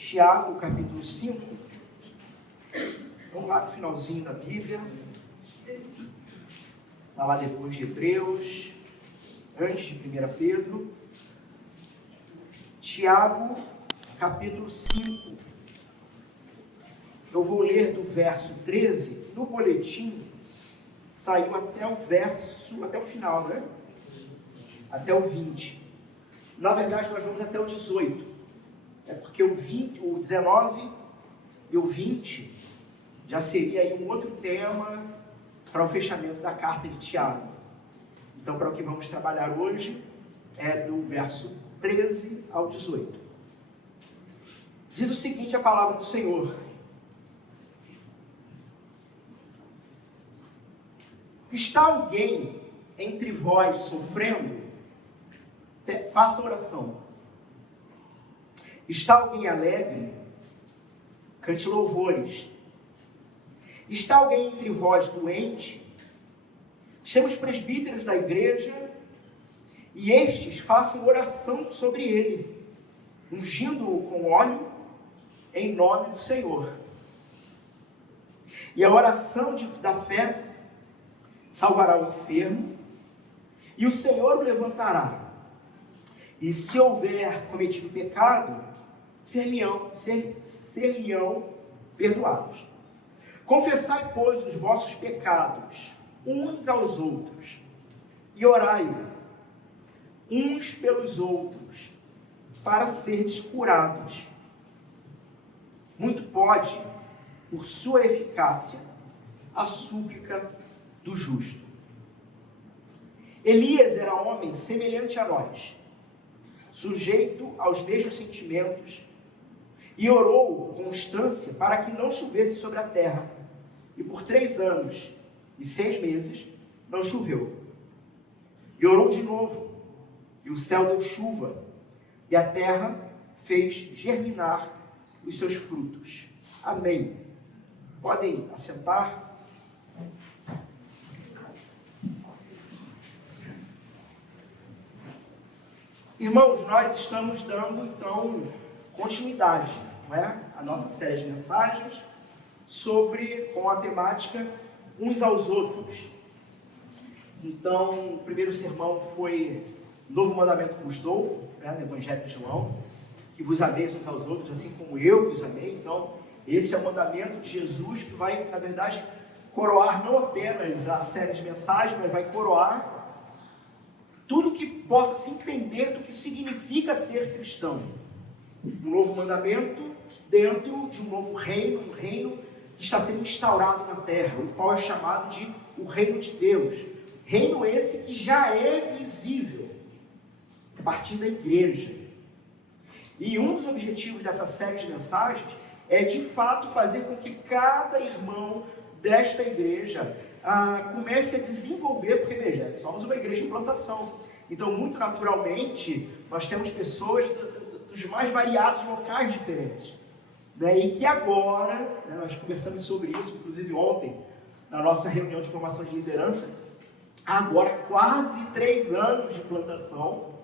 Tiago, capítulo 5. Vamos lá no finalzinho da Bíblia. Está lá depois de Hebreus, antes de 1 Pedro. Tiago, capítulo 5. Eu vou ler do verso 13. No boletim saiu até o final, né? Até o 20. Na verdade, nós vamos até o 18. É porque o 19 e o 20 já seria aí um outro tema para o fechamento da carta de Tiago. Então, para o que vamos trabalhar hoje, é do verso 13 ao 18. Diz o seguinte a palavra do Senhor: está alguém entre vós sofrendo? Faça oração. Está alguém alegre? Cante louvores. Está alguém entre vós doente? Chame os presbíteros da igreja e estes façam oração sobre ele, ungindo-o com óleo em nome do Senhor. E a oração da fé salvará o enfermo, e o Senhor o levantará. E se houver cometido pecado, ser-lhe-ão perdoados. Confessai, pois, os vossos pecados uns aos outros, e orai uns pelos outros, para serdes curados. Muito pode, por sua eficácia, a súplica do justo. Elias era homem semelhante a nós, sujeito aos mesmos sentimentos, e orou com constância para que não chovesse sobre a terra, e por 3 anos e 6 meses não choveu. E orou de novo, e o céu deu chuva, e a terra fez germinar os seus frutos. Amém. Podem assentar. Irmãos, nós estamos dando, então, continuidade, não é? A nossa série de mensagens com a temática uns aos outros. Então, o primeiro sermão foi Novo Mandamento vos dou, né, no Evangelho de João, que vos ameis uns aos outros, assim como eu vos amei. Então, esse é o mandamento de Jesus que vai, na verdade, coroar não apenas a série de mensagens, mas vai coroar tudo que possa se entender do que significa ser cristão. Um novo mandamento dentro de um novo reino, um reino que está sendo instaurado na terra, o qual é chamado de o reino de Deus. Reino esse que já é visível a partir da igreja. E um dos objetivos dessa série de mensagens é, de fato, fazer com que cada irmão desta igreja comece a desenvolver, porque veja, somos uma igreja em plantação, então muito naturalmente nós temos pessoas dos mais variados locais diferentes, né? E que agora, né, nós conversamos sobre isso, inclusive ontem, na nossa reunião de formação de liderança, agora quase 3 anos de plantação,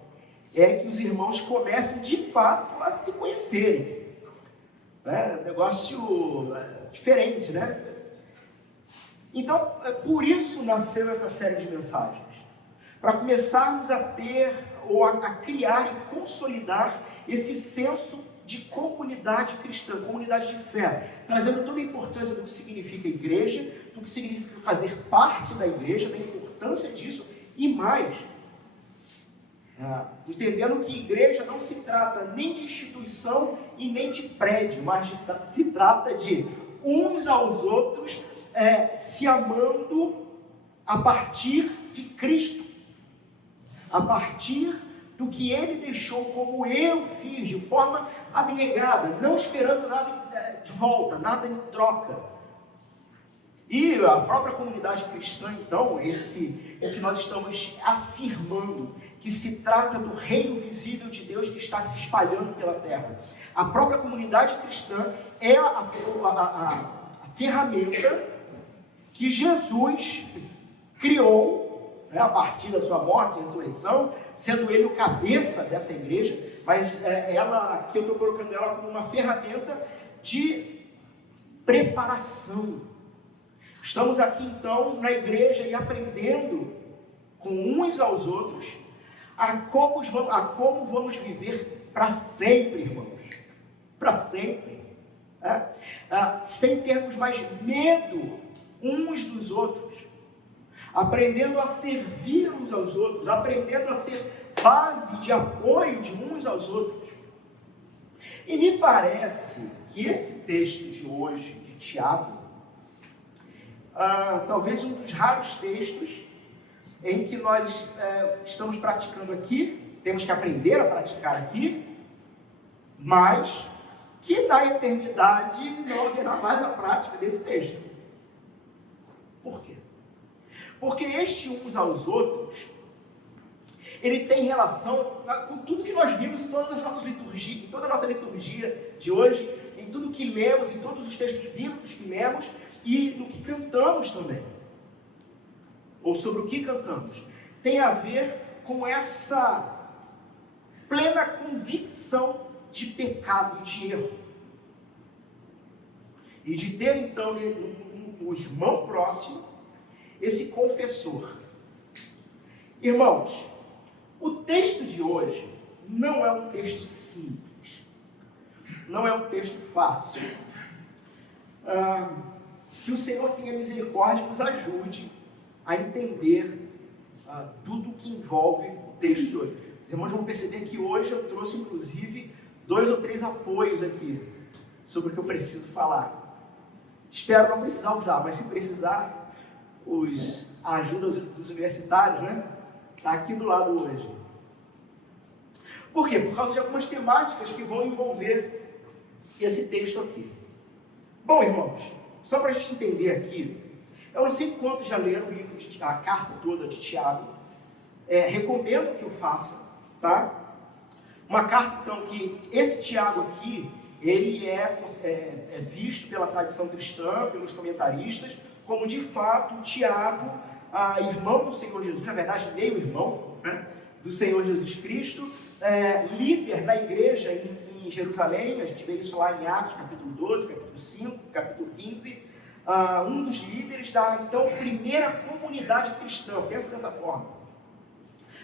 é que os irmãos começam de fato a se conhecerem, né? Negócio diferente, né? Então, por isso nasceu essa série de mensagens, para começarmos a ter, ou a criar e consolidar esse senso de comunidade cristã, comunidade de fé, trazendo toda a importância do que significa igreja, do que significa fazer parte da igreja, da importância disso, e mais, entendendo que igreja não se trata nem de instituição e nem de prédio, mas se trata de uns aos outros, se amando a partir de Cristo, a partir do que Ele deixou, como eu fiz, de forma abnegada, não esperando nada de volta, nada em troca. E a própria comunidade cristã, então, esse é que nós estamos afirmando, que se trata do reino visível de Deus que está se espalhando pela terra. A própria comunidade cristã é a ferramenta que Jesus criou, né, a partir da sua morte e ressurreição, sendo ele o cabeça dessa igreja, mas ela, que eu estou colocando ela como uma ferramenta de preparação. Estamos aqui então na igreja e aprendendo com uns aos outros a como vamos viver para sempre, irmãos, para sempre, sem termos mais medo uns dos outros, aprendendo a servir uns aos outros, aprendendo a ser base de apoio de uns aos outros. E me parece que esse texto de hoje, de Tiago, talvez um dos raros textos em que nós estamos praticando aqui, temos que aprender a praticar aqui, mas que na eternidade não haverá mais a prática desse texto. Por quê? Porque este uns aos outros, ele tem relação com tudo que nós vimos em todas as nossas liturgias, em toda a nossa liturgia de hoje, em tudo que lemos, em todos os textos bíblicos que lemos e do que cantamos também. Ou sobre o que cantamos. Tem a ver com essa plena convicção de pecado e de erro. E de ter então o irmão próximo, esse confessor. Irmãos, o texto de hoje não é um texto simples, não é um texto fácil. Que o Senhor tenha misericórdia e nos ajude a entender tudo que envolve o texto de hoje. Os irmãos vão perceber que hoje eu trouxe inclusive 2 ou 3 apoios aqui sobre o que eu preciso falar. Espero não precisar usar, mas se precisar, a ajuda dos universitários, né? Está aqui do lado hoje. Por quê? Por causa de algumas temáticas que vão envolver esse texto aqui. Bom, irmãos, só para a gente entender aqui, eu não sei quantos já leram o livro, a carta toda de Tiago. Recomendo que o faça, tá? Uma carta, então, que esse Tiago aqui, ele é visto pela tradição cristã, pelos comentaristas, como de fato Tiago, irmão do Senhor Jesus, na verdade meio-irmão, né, do Senhor Jesus Cristo, líder da igreja em Jerusalém. A gente vê isso lá em Atos, capítulo 12, capítulo 5, capítulo 15, um dos líderes da então primeira comunidade cristã. Pensa dessa forma.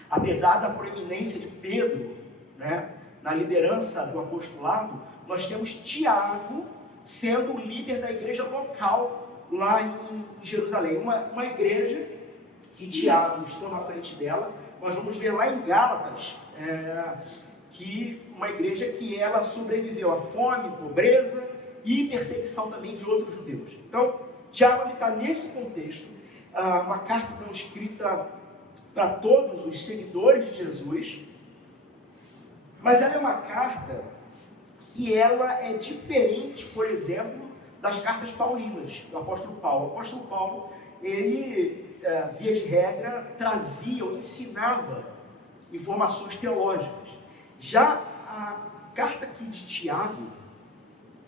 Apesar da proeminência de Pedro, né, na liderança do apostolado, nós temos Tiago sendo o líder da igreja local lá em Jerusalém, uma igreja que Tiago está na frente dela. Nós vamos ver lá em Gálatas, que uma igreja que ela sobreviveu à fome, pobreza e perseguição também de outros judeus. Então, Tiago está nesse contexto, uma carta então escrita para todos os seguidores de Jesus, mas ela é uma carta que ela é diferente, por exemplo, das cartas paulinas do apóstolo Paulo. O apóstolo Paulo, ele, via de regra, trazia ou ensinava informações teológicas. Já a carta aqui de Tiago,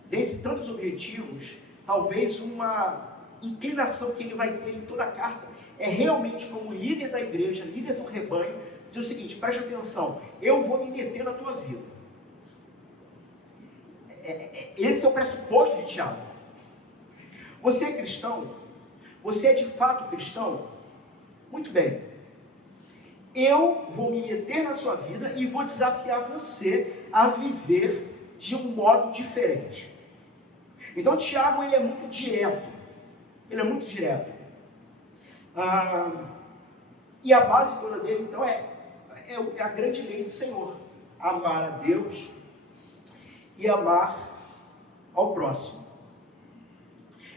dentre tantos objetivos, talvez uma inclinação que ele vai ter em toda a carta, é realmente como líder da igreja, líder do rebanho, dizer o seguinte: preste atenção, eu vou me meter na tua vida. Esse é o pressuposto de Tiago. Você é cristão? Você é de fato cristão? Muito bem. Eu vou me meter na sua vida e vou desafiar você a viver de um modo diferente. Então Tiago, ele é muito direto. Ele é muito direto. E a base toda dele, então, é a grande lei do Senhor: amar a Deus e amar ao próximo.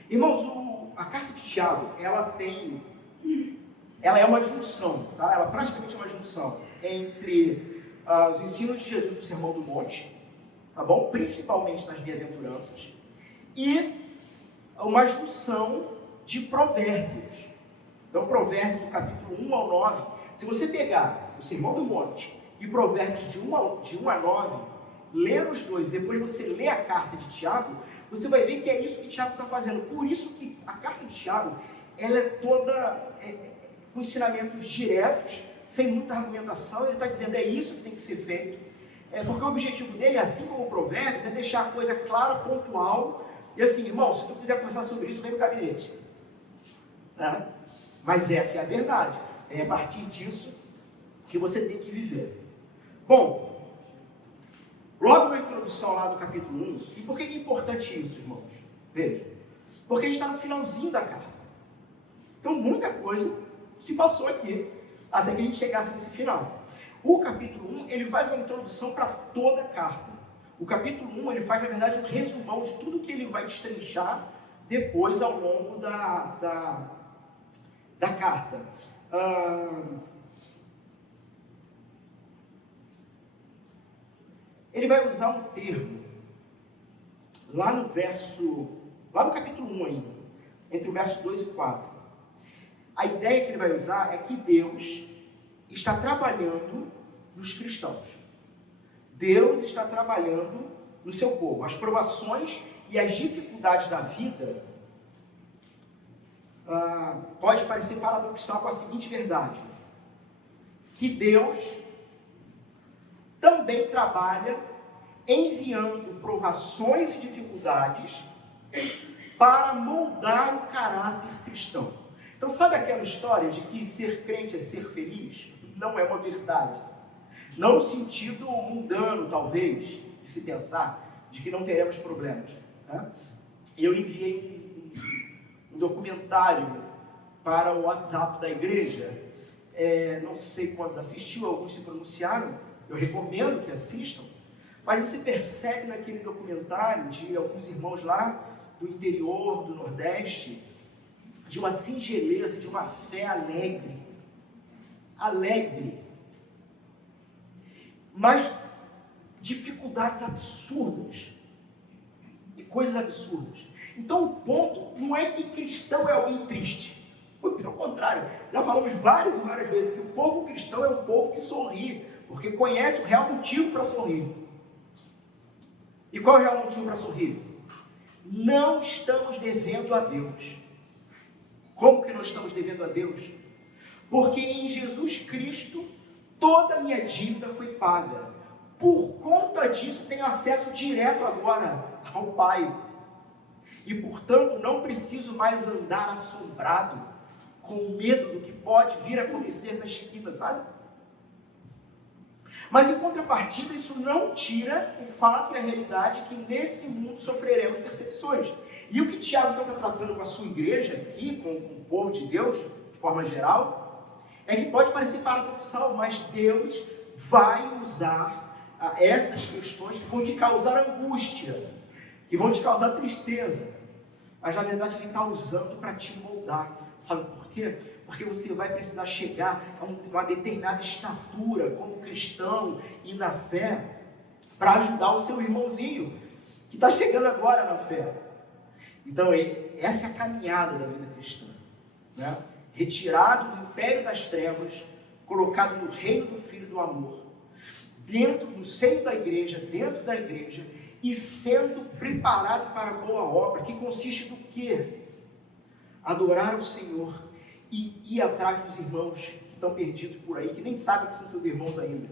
Irmãos, a carta de Tiago, ela é uma junção, tá? Ela praticamente é uma junção entre os ensinos de Jesus do Sermão do Monte, tá bom? Principalmente nas bem-aventuranças, e uma junção de provérbios. Então, provérbios do capítulo 1 ao 9, se você pegar o Sermão do Monte e provérbios de 1 a 9, ler os dois e depois você ler a carta de Tiago, você vai ver que é isso que Tiago está fazendo. Por isso que a carta de Tiago, ela é toda com ensinamentos diretos, sem muita argumentação, ele está dizendo é isso que tem que ser feito, porque o objetivo dele, assim como o Provérbios, é deixar a coisa clara, pontual, e assim, irmão, se tu quiser conversar sobre isso, vem no gabinete. Né? Mas essa é a verdade, é a partir disso que você tem que viver. Bom, logo na introdução lá do capítulo 1, e por que é importante isso, irmãos? Veja, porque a gente está no finalzinho da carta. Então muita coisa se passou aqui, até que a gente chegasse nesse final. O capítulo 1, ele faz uma introdução para toda a carta. O capítulo 1, ele faz, na verdade, um resumão de tudo que ele vai destrinchar depois ao longo da carta. Ele vai usar um termo lá no capítulo 1 ainda, entre o verso 2 e 4. A ideia que ele vai usar é que Deus está trabalhando nos cristãos. Deus está trabalhando no seu povo. As provações e as dificuldades da vida pode parecer paradoxal com a seguinte verdade: que Deus também trabalha enviando provações e dificuldades para moldar o caráter cristão. Então, sabe aquela história de que ser crente é ser feliz? Não é uma verdade. Não no sentido mundano, talvez, de se pensar, de que não teremos problemas. Né? Eu enviei um documentário para o WhatsApp da igreja. Não sei quantos assistiu, alguns se pronunciaram. Eu recomendo que assistam. Mas você percebe naquele documentário de alguns irmãos lá do interior, do Nordeste, de uma singeleza, de uma fé alegre. Alegre. Mas dificuldades absurdas. E coisas absurdas. Então o ponto não é que cristão é alguém triste. Pelo contrário, já falamos várias e várias vezes que o povo cristão é um povo que sorri, porque conhece o real motivo para sorrir. E qual é o real motivo para sorrir? Não estamos devendo a Deus. Como que nós estamos devendo a Deus? Porque em Jesus Cristo toda a minha dívida foi paga. Por conta disso tenho acesso direto agora ao Pai. E portanto não preciso mais andar assombrado, com medo do que pode vir a acontecer na esquina, sabe? Mas em contrapartida, isso não tira o fato e a realidade que nesse mundo sofreremos perseguições. E o que Tiago está tratando com a sua igreja aqui, com o povo de Deus, de forma geral, é que pode parecer paradoxal, mas Deus vai usar essas questões que vão te causar angústia, que vão te causar tristeza. Mas na verdade Ele está usando para te moldar. Sabe por quê? Porque você vai precisar chegar a uma determinada estatura como cristão e na fé para ajudar o seu irmãozinho que está chegando agora na fé. Então essa é a caminhada da vida cristã, né? Retirado do império das trevas, colocado no reino do Filho do amor, no seio da igreja, dentro da igreja, e sendo preparado para a boa obra, que consiste do quê? Adorar o Senhor e ir atrás dos irmãos que estão perdidos por aí, que nem sabem que são seus irmãos ainda.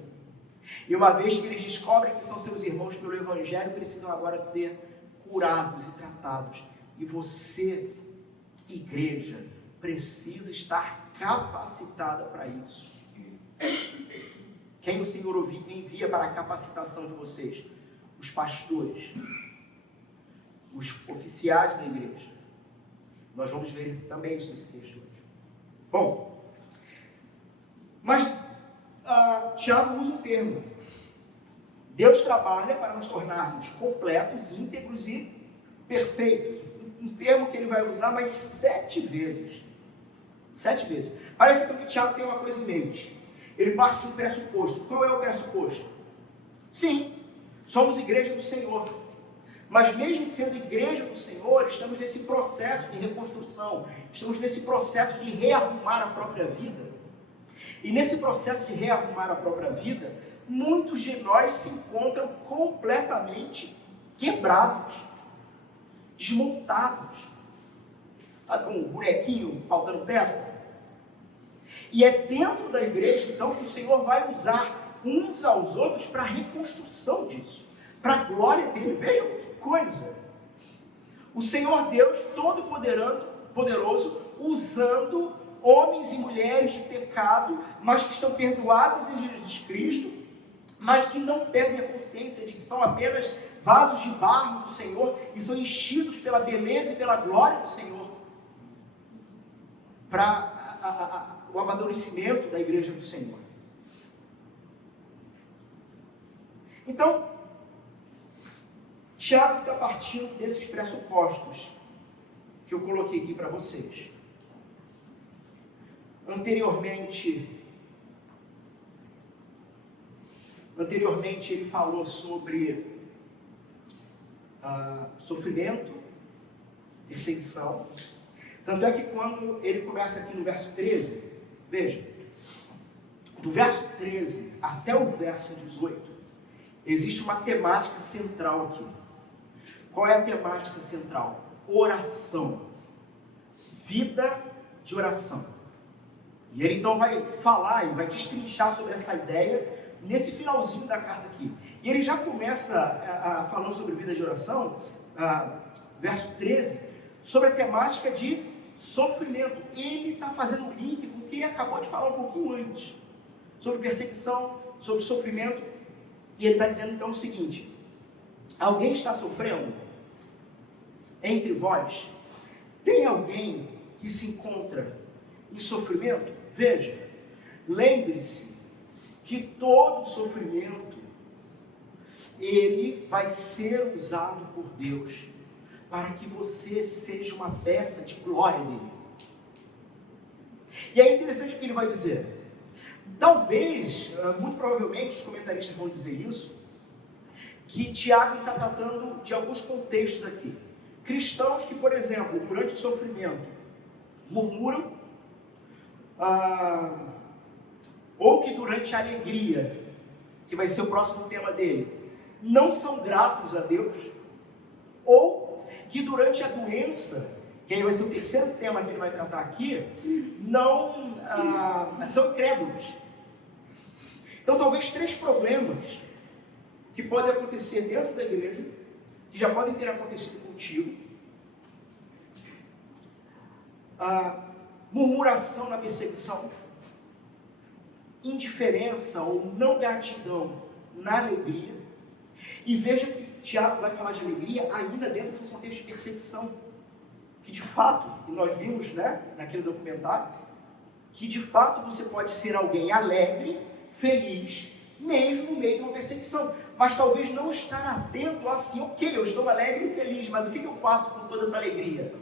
E uma vez que eles descobrem que são seus irmãos pelo Evangelho, precisam agora ser curados e tratados. E você, igreja, precisa estar capacitada para isso. Quem o Senhor envia para a capacitação de vocês? Os pastores, os oficiais da igreja. Nós vamos ver também isso nesse texto hoje. Bom, mas Tiago usa um termo. Deus trabalha para nos tornarmos completos, íntegros e perfeitos. Um termo que ele vai usar mais 7 vezes. 7 vezes. Parece então que Tiago tem uma coisa em mente. Ele parte de um pressuposto. Qual é o pressuposto? Sim, somos igreja do Senhor. Mas mesmo sendo igreja do Senhor, estamos nesse processo de reconstrução. Estamos nesse processo de rearrumar a própria vida. E nesse processo de rearrumar a própria vida, muitos de nós se encontram completamente quebrados, desmontados. Sabe, com um bonequinho faltando peça? E é dentro da igreja, então, que o Senhor vai usar uns aos outros para a reconstrução disso, para a glória dele. Vejam que coisa! O Senhor Deus Todo-Poderoso usando homens e mulheres de pecado, mas que estão perdoados em Jesus Cristo, mas que não perdem a consciência de que são apenas vasos de barro do Senhor e são enchidos pela beleza e pela glória do Senhor para o amadurecimento da igreja do Senhor. Então, Tiago está partindo desses pressupostos que eu coloquei aqui para vocês. Anteriormente ele falou sobre sofrimento, perseguição. Tanto é que quando ele começa aqui no verso 13, veja, do verso 13 até o verso 18, existe uma temática central aqui. Qual é a temática central? Oração. Vida de oração. E ele então vai falar e vai destrinchar sobre essa ideia nesse finalzinho da carta aqui. E ele já começa falando sobre vida de oração, verso 13, sobre a temática de sofrimento. Ele está fazendo um link com o que ele acabou de falar um pouquinho antes, sobre perseguição, sobre sofrimento. E ele está dizendo então o seguinte: alguém está sofrendo entre vós? Tem alguém que se encontra em sofrimento? Veja, lembre-se que todo sofrimento ele vai ser usado por Deus para que você seja uma peça de glória dele. E é interessante o que ele vai dizer. Talvez, muito provavelmente, os comentaristas vão dizer isso, que Tiago está tratando de alguns contextos aqui. Cristãos que, por exemplo, durante o sofrimento, murmuram, ou que durante a alegria, que vai ser o próximo tema dele, não são gratos a Deus, ou que durante a doença, que aí vai ser o terceiro tema que ele vai tratar aqui, não são incrédulos. Então, talvez 3 problemas que podem acontecer dentro da igreja, que já podem ter acontecido contigo: murmuração na perseguição, indiferença ou não gratidão na alegria. E veja que Tiago vai falar de alegria ainda dentro de um contexto de perseguição, que de fato, e nós vimos, naquele documentário, que de fato você pode ser alguém alegre, feliz, mesmo no meio de uma perseguição, mas talvez não estar atento assim: ok, eu estou alegre e feliz, mas o que eu faço com toda essa alegria?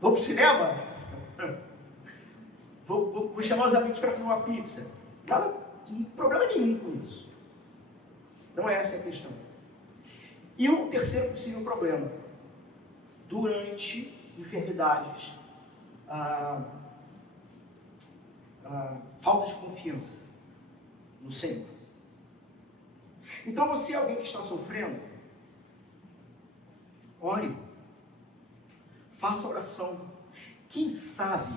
Vou para o cinema? Vou chamar os amigos para comer uma pizza? Nada, problema nenhum com isso. Não é essa a questão. E o terceiro possível problema: durante enfermidades, falta de confiança no Senhor. Então você é alguém que está sofrendo, ore, faça oração. Quem sabe,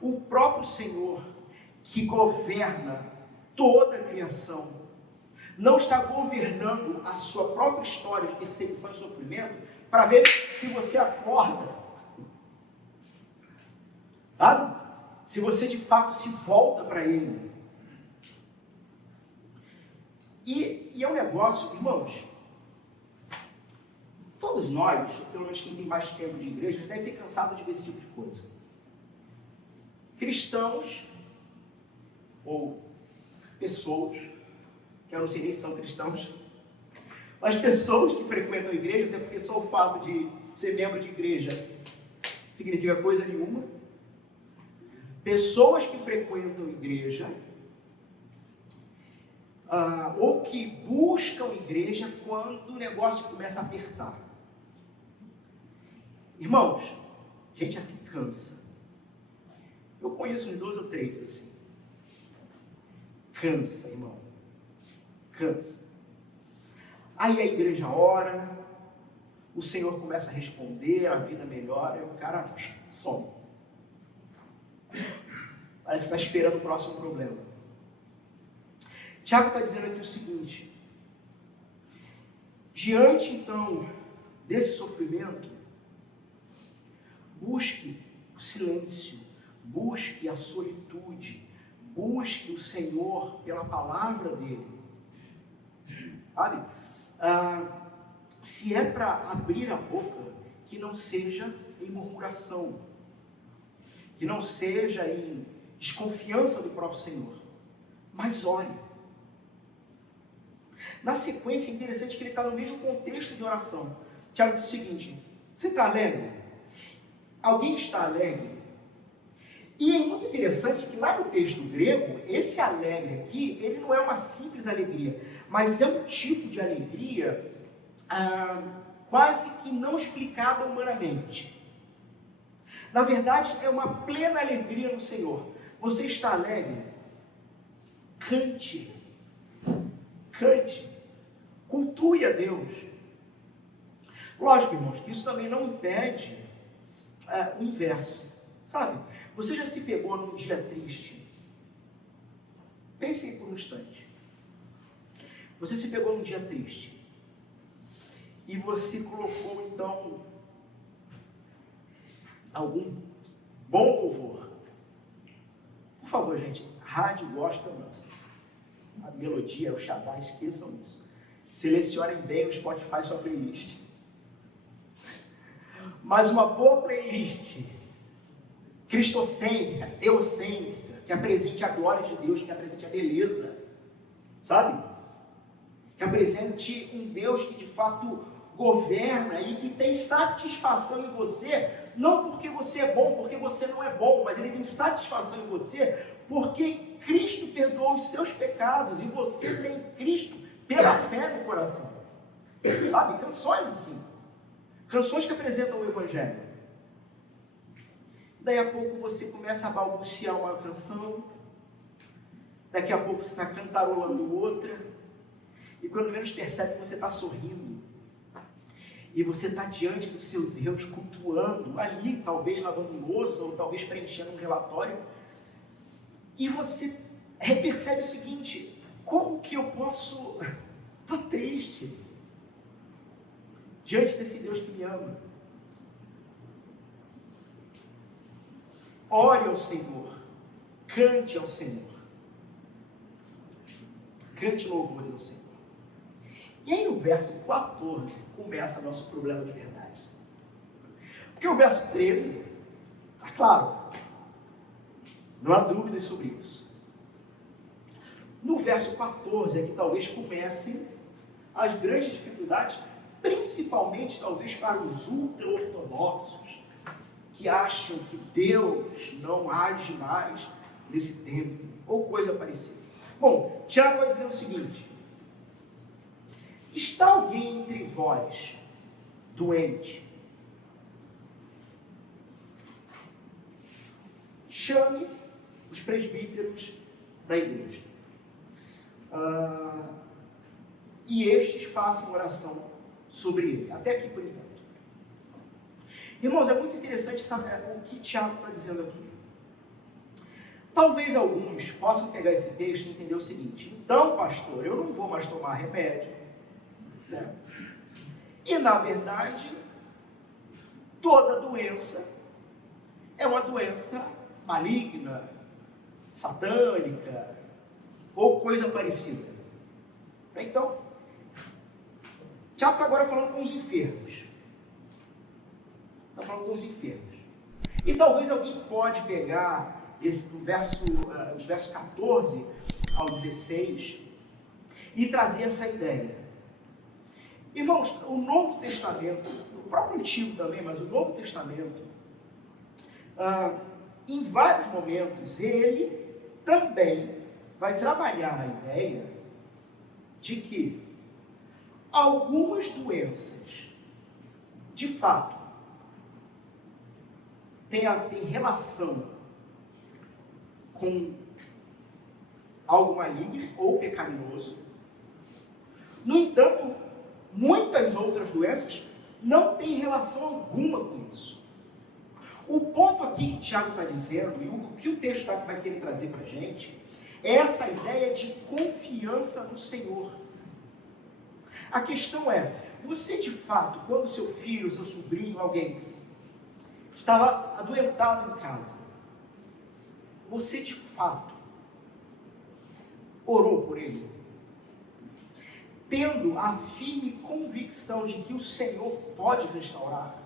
o próprio Senhor, que governa toda a criação, não está governando a sua própria história de perseguição e sofrimento para ver se você acorda, sabe? Se você de fato se volta para Ele. E é um negócio, irmãos, todos nós, pelo menos quem tem mais tempo de igreja, deve ter cansado de ver esse tipo de coisa. Cristãos, ou pessoas, que eu não sei nem se são cristãos, mas pessoas que frequentam a igreja, até porque só o fato de ser membro de igreja significa coisa nenhuma. Pessoas que frequentam a igreja, ou que buscam a igreja quando o negócio começa a apertar. Irmãos, gente assim cansa. Eu conheço uns 2 ou 3 assim. Cansa, irmão. Cansa. Aí a igreja ora, o Senhor começa a responder, a vida melhora, e o cara some. Parece que está esperando o próximo problema. Tiago está dizendo aqui o seguinte: diante então desse sofrimento, busque o silêncio, busque a solitude, busque o Senhor pela palavra dele. Sabe? Se é para abrir a boca, que não seja em murmuração, que não seja em desconfiança do próprio Senhor, mas ore. Na sequência, é interessante que ele está no mesmo contexto de oração. Tiago diz o seguinte: você está alegre? Alguém está alegre? E é muito interessante que lá no texto grego, esse alegre aqui, ele não é uma simples alegria, mas é um tipo de alegria quase que não explicada humanamente. Na verdade, é uma plena alegria no Senhor. Você está alegre? Cante. Cante. Cultue a Deus. Lógico, irmãos, que isso também não impede o inverso. Sabe? Você já se pegou num dia triste? Pense aí por um instante. Você se pegou num dia triste. E você colocou, então, algum bom louvor. Por favor, gente, rádio gosta não. A melodia, o Shaddai, esqueçam isso. Selecionem bem o Spotify, sua playlist. Mas uma boa playlist, cristocêntrica, teocêntrica, que apresente a glória de Deus, que apresente a beleza, sabe? Que apresente um Deus que de fato governa e que tem satisfação em você, não porque você é bom, porque você não é bom, mas ele tem satisfação em você porque Cristo perdoou os seus pecados e você tem Cristo pela fé no coração. Sabe? Canções assim. Canções que apresentam o Evangelho. Daí a pouco você começa a balbuciar uma canção, daqui a pouco você está cantarolando outra, e quando menos percebe, você está sorrindo. E você está diante do seu Deus, cultuando, ali, talvez lavando louça, ou talvez preenchendo um relatório, e você percebe o seguinte: como que eu posso estar triste diante desse Deus que me ama? Ore ao Senhor, cante ao Senhor, cante louvores ao Senhor. E aí no verso 14 começa nosso problema de verdade. Porque o verso 13, está claro, não há dúvidas sobre isso. No verso 14 é que talvez comecem as grandes dificuldades, principalmente talvez para os ultra-ortodoxos, que acham que Deus não age mais nesse tempo, ou coisa parecida. Bom, Tiago vai dizer o seguinte: está alguém entre vós doente? Chame os presbíteros da igreja. E estes façam oração sobre ele. Até aqui por enquanto. Irmãos, é muito interessante saber o que Tiago está dizendo aqui. Talvez alguns possam pegar esse texto e entender o seguinte: então, pastor, eu não vou mais tomar remédio, né? E na verdade, toda doença é uma doença maligna, satânica, ou coisa parecida. Então, Tiago está agora falando com os enfermos. Está falando com os enfermos. E talvez alguém pode pegar os versos 14 ao 16 e trazer essa ideia. Irmãos, o Novo Testamento, o próprio Antigo também, mas o Novo Testamento, em vários momentos, ele também vai trabalhar a ideia de que algumas doenças, de fato, têm relação com algo maligno ou pecaminoso. No entanto, muitas outras doenças não têm relação alguma com isso. O ponto aqui que Tiago está dizendo, e o que o texto vai querer trazer para a gente, é essa ideia de confiança no Senhor. A questão é, você de fato, quando seu filho, seu sobrinho, alguém, estava adoentado em casa, você de fato orou por ele? Tendo a firme convicção de que o Senhor pode restaurar?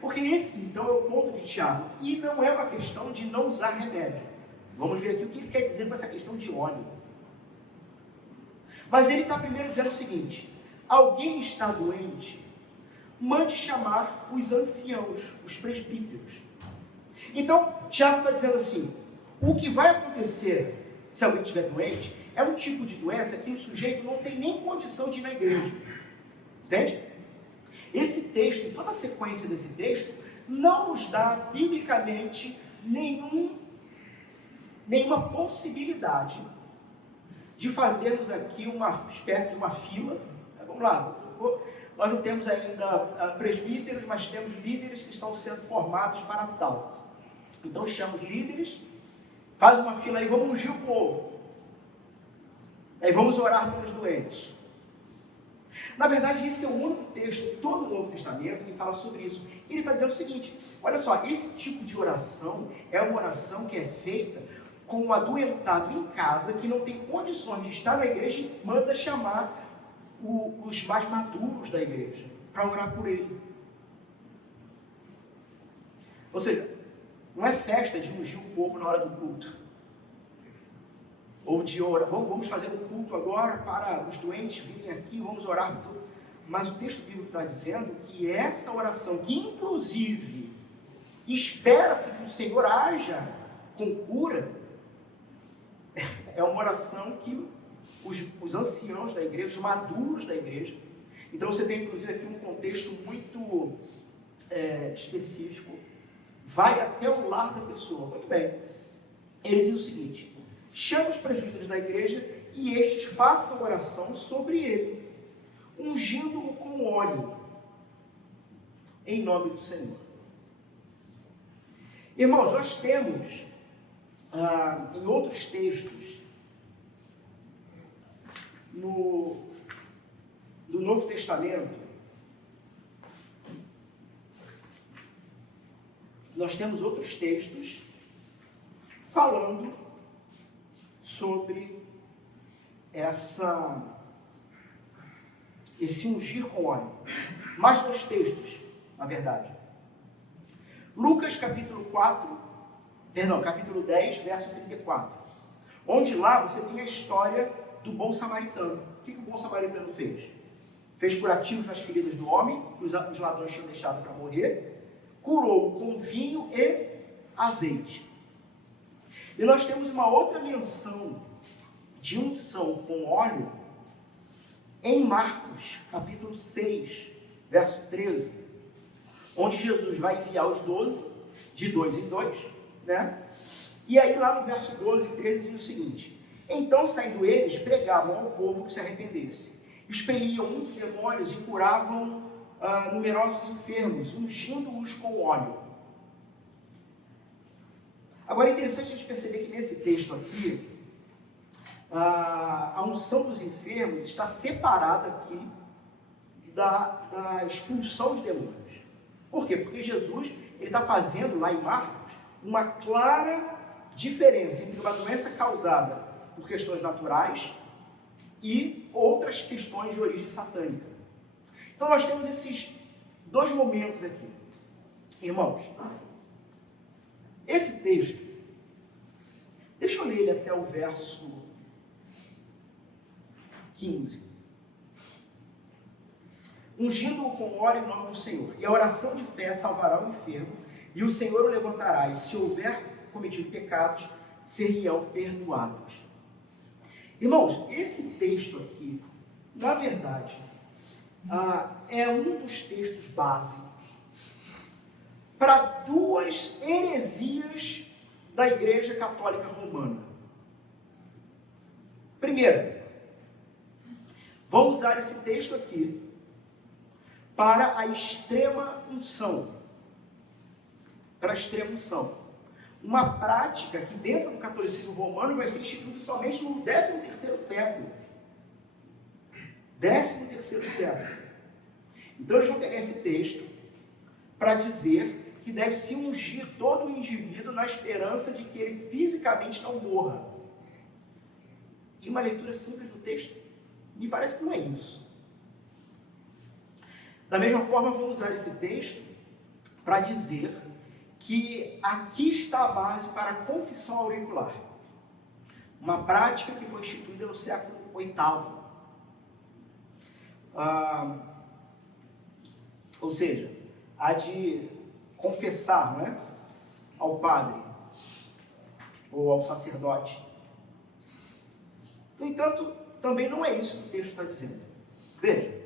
Porque esse, então, é o ponto de Tiago. E não é uma questão de não usar remédio. Vamos ver aqui o que ele quer dizer com essa questão de óleo. Mas ele está primeiro dizendo o seguinte: alguém está doente, mande chamar os anciãos, os presbíteros. Então, Tiago está dizendo assim, o que vai acontecer se alguém estiver doente, é um tipo de doença que o sujeito não tem nem condição de ir na igreja. Entende? Esse texto, e toda a sequência desse texto, não nos dá, biblicamente, nenhuma possibilidade de fazermos aqui uma espécie de uma fila. Vamos lá, nós não temos ainda presbíteros, mas temos líderes que estão sendo formados para tal. Então chama os líderes, faz uma fila aí, vamos ungir o povo. Aí vamos orar pelos doentes. Na verdade, esse é o único texto de todo o Novo Testamento que fala sobre isso. Ele está dizendo o seguinte: olha só, esse tipo de oração é uma oração que é feita com um adoentado em casa que não tem condições de estar na igreja e manda chamar os mais maduros da igreja para orar por ele. Ou seja, não é festa de ungir o povo na hora do culto. Ou de orar, vamos fazer um culto agora para os doentes virem aqui, vamos orar por tudo. Mas o texto bíblico está dizendo que essa oração, que inclusive espera-se que o Senhor haja com cura, é uma oração que os anciãos da igreja, os maduros da igreja, então você tem inclusive aqui um contexto muito específico, vai até o lar da pessoa. Muito bem, ele diz o seguinte: chama os presbíteros da igreja e estes façam oração sobre ele, ungindo-o com óleo, em nome do Senhor. Irmãos, nós temos em outros textos do Novo Testamento, nós temos outros textos falando sobre esse ungir com óleo. Mais dois textos, na verdade. Lucas capítulo 10, verso 34. Onde lá você tem a história do bom samaritano. O que o bom samaritano fez? Fez curativos nas feridas do homem, que os ladrões tinham deixado para morrer, curou com vinho e azeite. E nós temos uma outra menção de unção com óleo em Marcos, capítulo 6, verso 13, onde Jesus vai enviar os 12, de 2 em 2, né? E aí lá no verso 12 e 13 diz o seguinte: então saindo eles, pregavam ao povo que se arrependesse, expeliam muitos demônios e curavam numerosos enfermos, ungindo-os com óleo. Agora é interessante a gente perceber que nesse texto aqui, a unção dos enfermos está separada aqui da expulsão de demônios. Por quê? Porque Jesus está fazendo lá em Marcos uma clara diferença entre uma doença causada por questões naturais e outras questões de origem satânica. Então nós temos esses dois momentos aqui. Irmãos, esse texto, deixa eu ler ele até o verso 15. Ungindo-o com óleo em nome do Senhor, e a oração de fé salvará o enfermo, e o Senhor o levantará, e se houver cometido pecados, seriam perdoados. Irmãos, esse texto aqui, na verdade, é um dos textos básicos para duas heresias da Igreja Católica Romana. Primeiro, vamos usar esse texto aqui para a extrema unção. para a extrema-unção. Uma prática que dentro do catolicismo romano vai ser instituída somente no 13º século. 13º século. Então eles vão pegar esse texto para dizer que deve se ungir todo o indivíduo na esperança de que ele fisicamente não morra. E uma leitura simples do texto me parece que não é isso. Da mesma forma, vamos usar esse texto para dizer que aqui está a base para a confissão auricular. Uma prática que foi instituída no século VIII. Ou seja, a de confessar, não é? Ao padre ou ao sacerdote. No entanto, também não é isso que o texto está dizendo. Veja.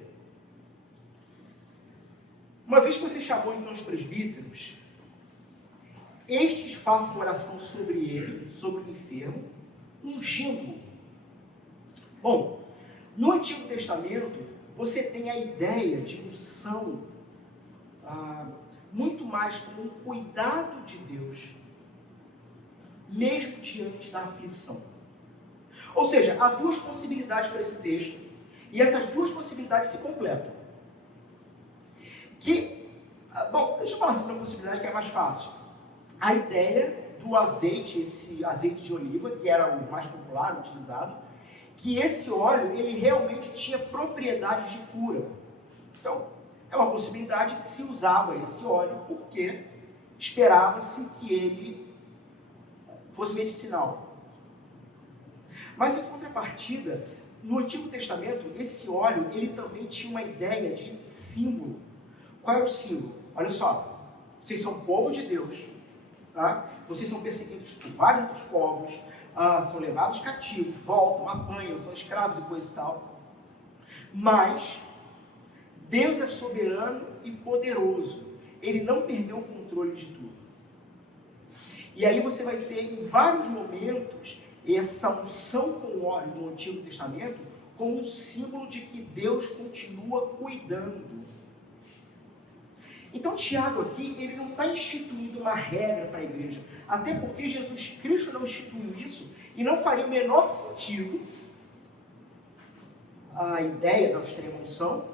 Uma vez que você chamou então os presbíteros, estes façam oração sobre ele, sobre o enfermo, ungindo-o. Bom, no Antigo Testamento, você tem a ideia de unção muito mais como um cuidado de Deus, mesmo diante da aflição. Ou seja, há duas possibilidades para esse texto, e essas duas possibilidades se completam. Bom, deixa eu falar sobre uma possibilidade que é mais fácil. A ideia do azeite, esse azeite de oliva, que era o mais popular, utilizado, que esse óleo, ele realmente tinha propriedades de cura. Então, é uma possibilidade que se usava esse óleo, porque esperava-se que ele fosse medicinal. Mas, em contrapartida, no Antigo Testamento, esse óleo, ele também tinha uma ideia de símbolo. Qual era o símbolo? Olha só, vocês são povo de Deus, tá? Vocês são perseguidos por vários outros povos, são levados cativos, voltam, apanham, são escravos e coisa e tal. Mas Deus é soberano e poderoso. Ele não perdeu o controle de tudo. E aí você vai ter em vários momentos essa unção com óleo no Antigo Testamento como um símbolo de que Deus continua cuidando. Então Tiago aqui, ele não está instituindo uma regra para a igreja, até porque Jesus Cristo não instituiu isso, e não faria o menor sentido a ideia da extrema-unção,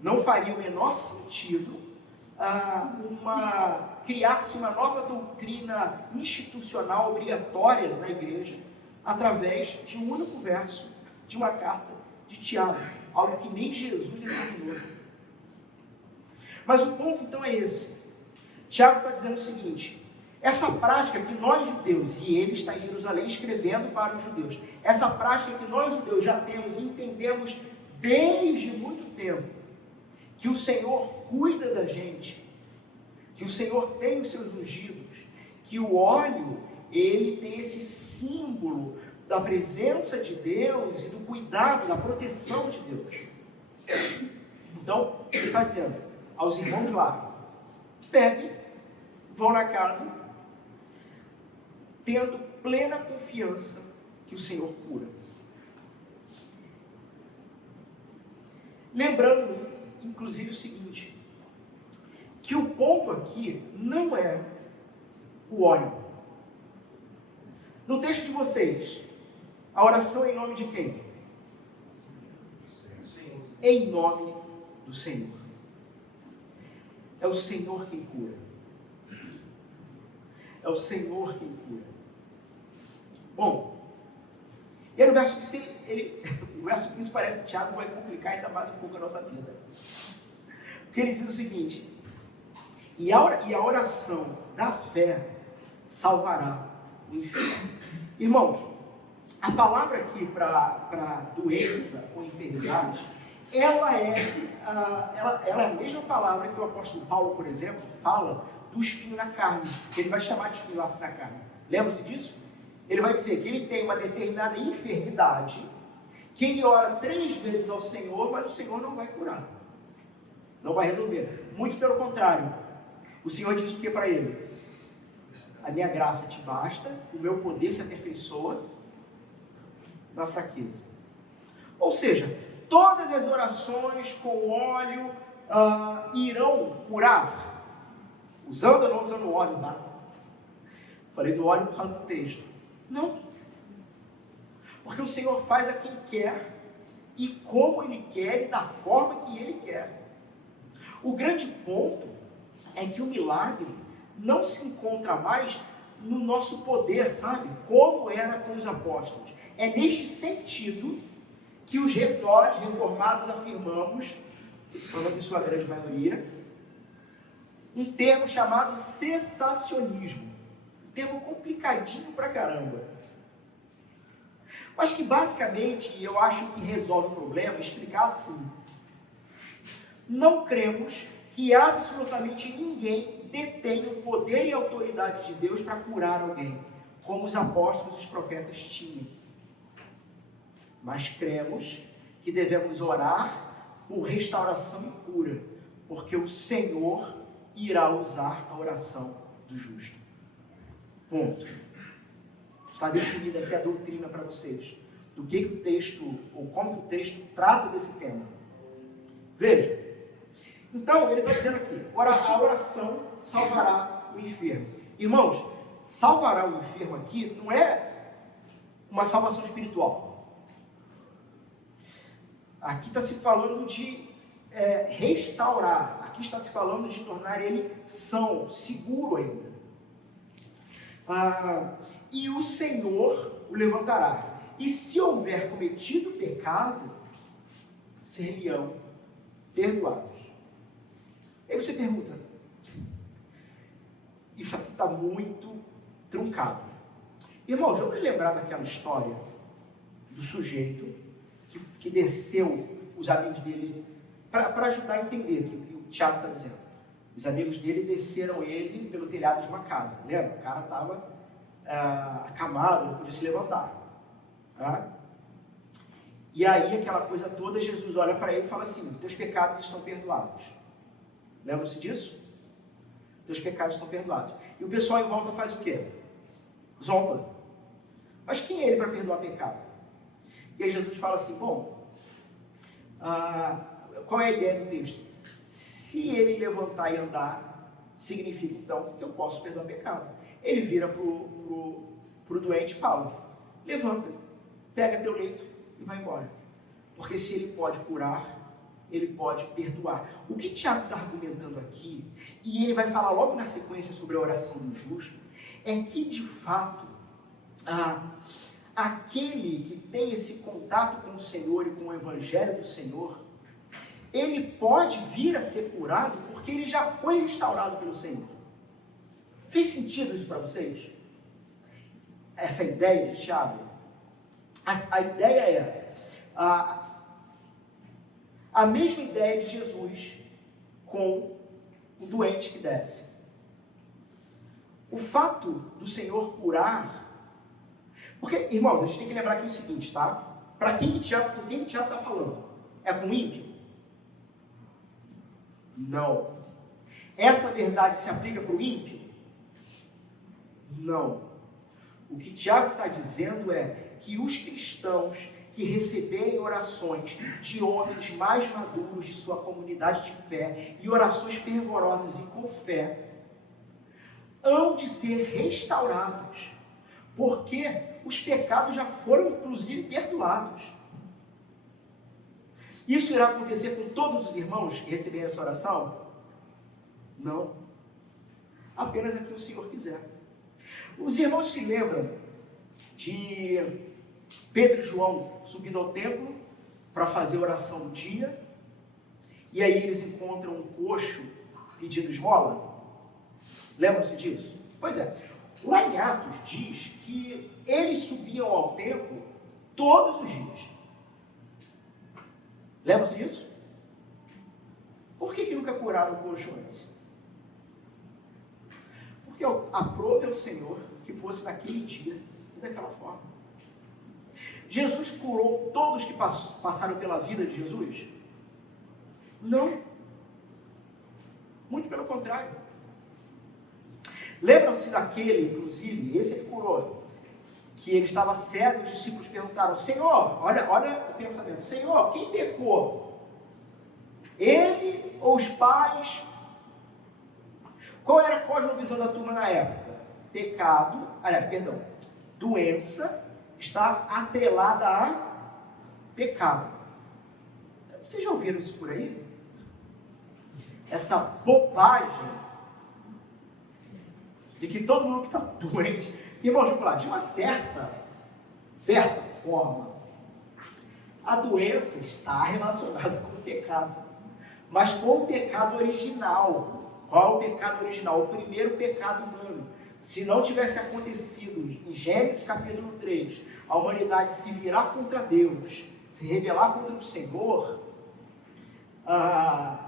não faria o menor sentido criar-se uma nova doutrina institucional obrigatória na igreja, através de um único verso, de uma carta de Tiago, algo que nem Jesus determinou. Mas o ponto então é esse. Tiago está dizendo o seguinte: essa prática que nós judeus, e ele está em Jerusalém escrevendo para os judeus, essa prática que nós judeus já temos e entendemos desde muito tempo, que o Senhor cuida da gente, que o Senhor tem os seus ungidos, que o óleo, ele tem esse símbolo da presença de Deus e do cuidado, da proteção de Deus. Então, ele está dizendo aos irmãos lá: peguem, vão na casa, tendo plena confiança que o Senhor cura. Lembrando, inclusive, o seguinte, que o ponto aqui não é o óleo. No texto de vocês, a oração é em nome de quem? Em nome do Senhor. É o Senhor quem cura. É o Senhor quem cura. Bom, e aí no verso 15, o verso 15 parece que Tiago vai complicar ainda mais um pouco a nossa vida. Porque ele diz o seguinte: e a oração da fé salvará o enfermo. Irmãos, a palavra aqui para doença ou enfermidade, ela é a mesma palavra que o apóstolo Paulo, por exemplo, fala do espinho na carne. Ele vai chamar de espinho na carne. Lembra-se disso? Ele vai dizer que ele tem uma determinada enfermidade, que ele ora 3 vezes ao Senhor, mas o Senhor não vai curar. Não vai resolver. Muito pelo contrário. O Senhor diz o que para ele? A minha graça te basta, o meu poder se aperfeiçoa na fraqueza. Ou seja, todas as orações com óleo irão curar Usando ou não usando óleo, tá? Falei do óleo por causa do texto. Não. Porque o Senhor faz a quem quer, e como Ele quer, e da forma que Ele quer. O grande ponto é que o milagre não se encontra mais no nosso poder, sabe? Como era com os apóstolos. É neste sentido que os nós, reformados, afirmamos, falando em sua grande maioria, um termo chamado cessacionismo. Um termo complicadinho pra caramba. Mas que basicamente eu acho que resolve o problema explicar assim. Não cremos que absolutamente ninguém detém o poder e a autoridade de Deus para curar alguém, como os apóstolos e os profetas tinham. Mas cremos que devemos orar por restauração e cura, porque o Senhor irá usar a oração do justo. Ponto. Está definida aqui a doutrina para vocês, do que o texto, ou como o texto trata desse tema. Veja. Então, ele está dizendo aqui, a oração salvará o enfermo. Irmãos, salvará o enfermo aqui não é uma salvação espiritual. Aqui está se falando de restaurar. Aqui está se falando de tornar ele são, seguro ainda. E o Senhor o levantará. E se houver cometido pecado, ser-lhe-ão perdoados. Aí você pergunta, isso aqui está muito truncado. Irmãos, vamos lembrar daquela história do sujeito que desceu, os amigos dele, para ajudar a entender o que o Tiago está dizendo. Os amigos dele desceram ele pelo telhado de uma casa, lembra? O cara estava acamado, não podia se levantar. Tá? E aí, aquela coisa toda, Jesus olha para ele e fala assim, teus pecados estão perdoados. Lembram-se disso? Teus pecados estão perdoados. E o pessoal em volta faz o quê? Zomba. Mas quem é ele para perdoar pecado? E aí Jesus fala assim, bom, qual é a ideia do texto? Se ele levantar e andar, significa então que eu posso perdoar pecado. Ele vira pro doente e fala, levanta, pega teu leito e vai embora. Porque se ele pode curar, ele pode perdoar. O que Tiago está argumentando aqui, e ele vai falar logo na sequência sobre a oração do justo, é que de fato, aquele que tem esse contato com o Senhor e com o Evangelho do Senhor, ele pode vir a ser curado porque ele já foi restaurado pelo Senhor. Fez sentido isso para vocês? Essa ideia de Tiago? A ideia é a mesma ideia de Jesus com o doente que desce. O fato do Senhor curar... Porque, irmãos, a gente tem que lembrar aqui o seguinte, tá? Com quem o Tiago está falando? É com o ímpio? Não. Essa verdade se aplica para o ímpio? Não. O que Tiago está dizendo é que os cristãos que receberem orações de homens mais maduros de sua comunidade de fé e orações fervorosas e com fé, hão de ser restaurados, porque os pecados já foram inclusive perdoados. Isso irá acontecer com todos os irmãos que receberem essa oração? Não. Apenas aquilo que o Senhor quiser. Os irmãos se lembram de Pedro e João subindo ao templo para fazer a oração do dia, e aí eles encontram um coxo pedindo esmola? Lembram-se disso? Pois é, lá em Atos diz que eles subiam ao templo todos os dias. Lembram-se disso? Por que nunca curaram o coxo antes? Porque aprove ao Senhor que fosse naquele dia e daquela forma. Jesus curou todos que passaram pela vida de Jesus? Não. Muito pelo contrário. Lembram-se daquele, inclusive, esse ele curou, que ele estava cego e os discípulos perguntaram, Senhor, olha o pensamento, Senhor, quem pecou? Ele ou os pais? Qual era a cosmovisão da turma na época? Doença está atrelada a pecado. Vocês já ouviram isso por aí? Essa bobagem de que todo mundo que está doente, irmãos, vamos lá, de uma certa forma, a doença está relacionada com o pecado, mas com o pecado original. Qual é o pecado original? O primeiro pecado humano. Se não tivesse acontecido em Gênesis capítulo 3, a humanidade se virar contra Deus, se rebelar contra o Senhor,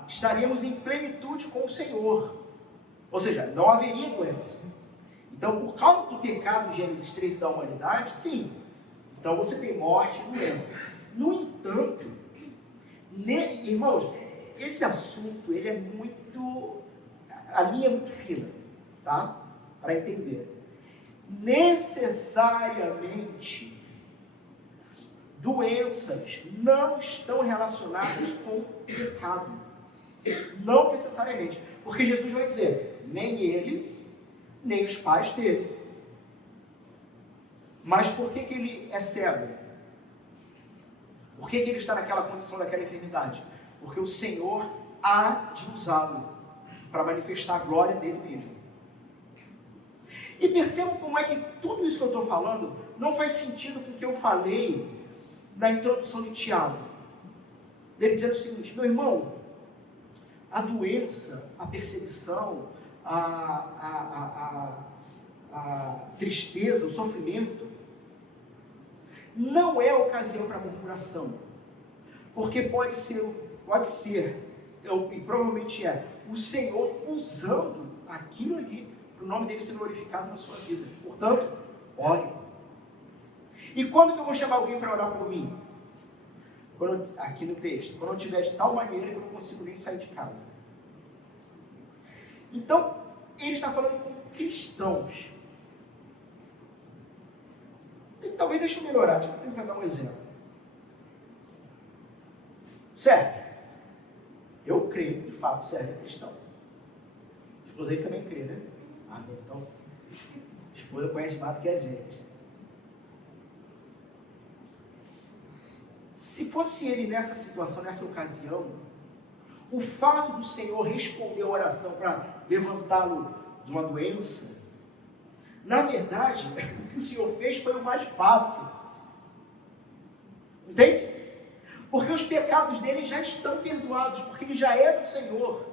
estaríamos em plenitude com o Senhor. Ou seja, não haveria doença. Então, por causa do pecado de Gênesis 3 da humanidade, sim. Então você tem morte e doença. No entanto, irmãos, esse assunto, ele é muito... A linha é muito fina, tá? Para entender. Necessariamente, doenças não estão relacionadas com pecado. Não necessariamente. Porque Jesus vai dizer, nem ele, nem os pais dele. Mas por que ele é cego? Por que ele está naquela condição, daquela enfermidade? Porque o Senhor há de usá-lo para manifestar a glória dele mesmo. E percebam como é que tudo isso que eu estou falando não faz sentido com o que eu falei na introdução de Tiago. Ele dizendo o seguinte, meu irmão, a doença, a perseguição, a tristeza, o sofrimento, não é ocasião para murmuração. Porque pode ser, e provavelmente é, o Senhor usando aquilo ali, para o nome dele ser glorificado na sua vida. Portanto, ore. E quando que eu vou chamar alguém para orar por mim? Aqui no texto, quando eu estiver de tal maneira que eu não consigo nem sair de casa. Então, ele está falando com cristãos. E talvez deixa eu melhorar, deixa eu tentar dar um exemplo. Sérgio, eu creio que de fato Sérgio é cristão. A esposa dele também crê, né? Amém. Então, a esposa conhece mais do que a gente. Se fosse ele nessa situação, nessa ocasião, o fato do Senhor responder a oração para levantá-lo de uma doença, na verdade, o que o Senhor fez foi o mais fácil. Entende? Porque os pecados dele já estão perdoados, porque ele já é do Senhor.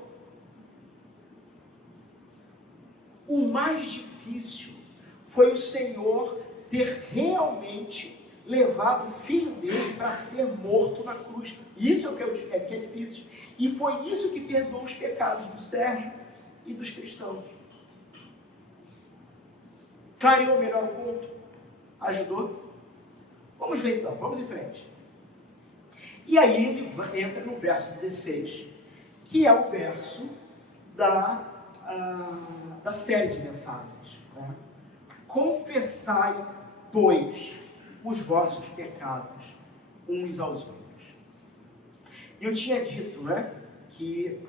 O mais difícil foi o Senhor ter realmente levado o filho dele para ser morto na cruz. Isso é o que é difícil. E foi isso que perdoou os pecados do Sérgio e dos cristãos. Clareou melhor o ponto? Ajudou? Vamos ver então, vamos em frente. E aí ele entra no verso 16, que é o verso da série de mensagens. Né? Confessai, pois, os vossos pecados uns aos outros. Eu tinha dito, né, que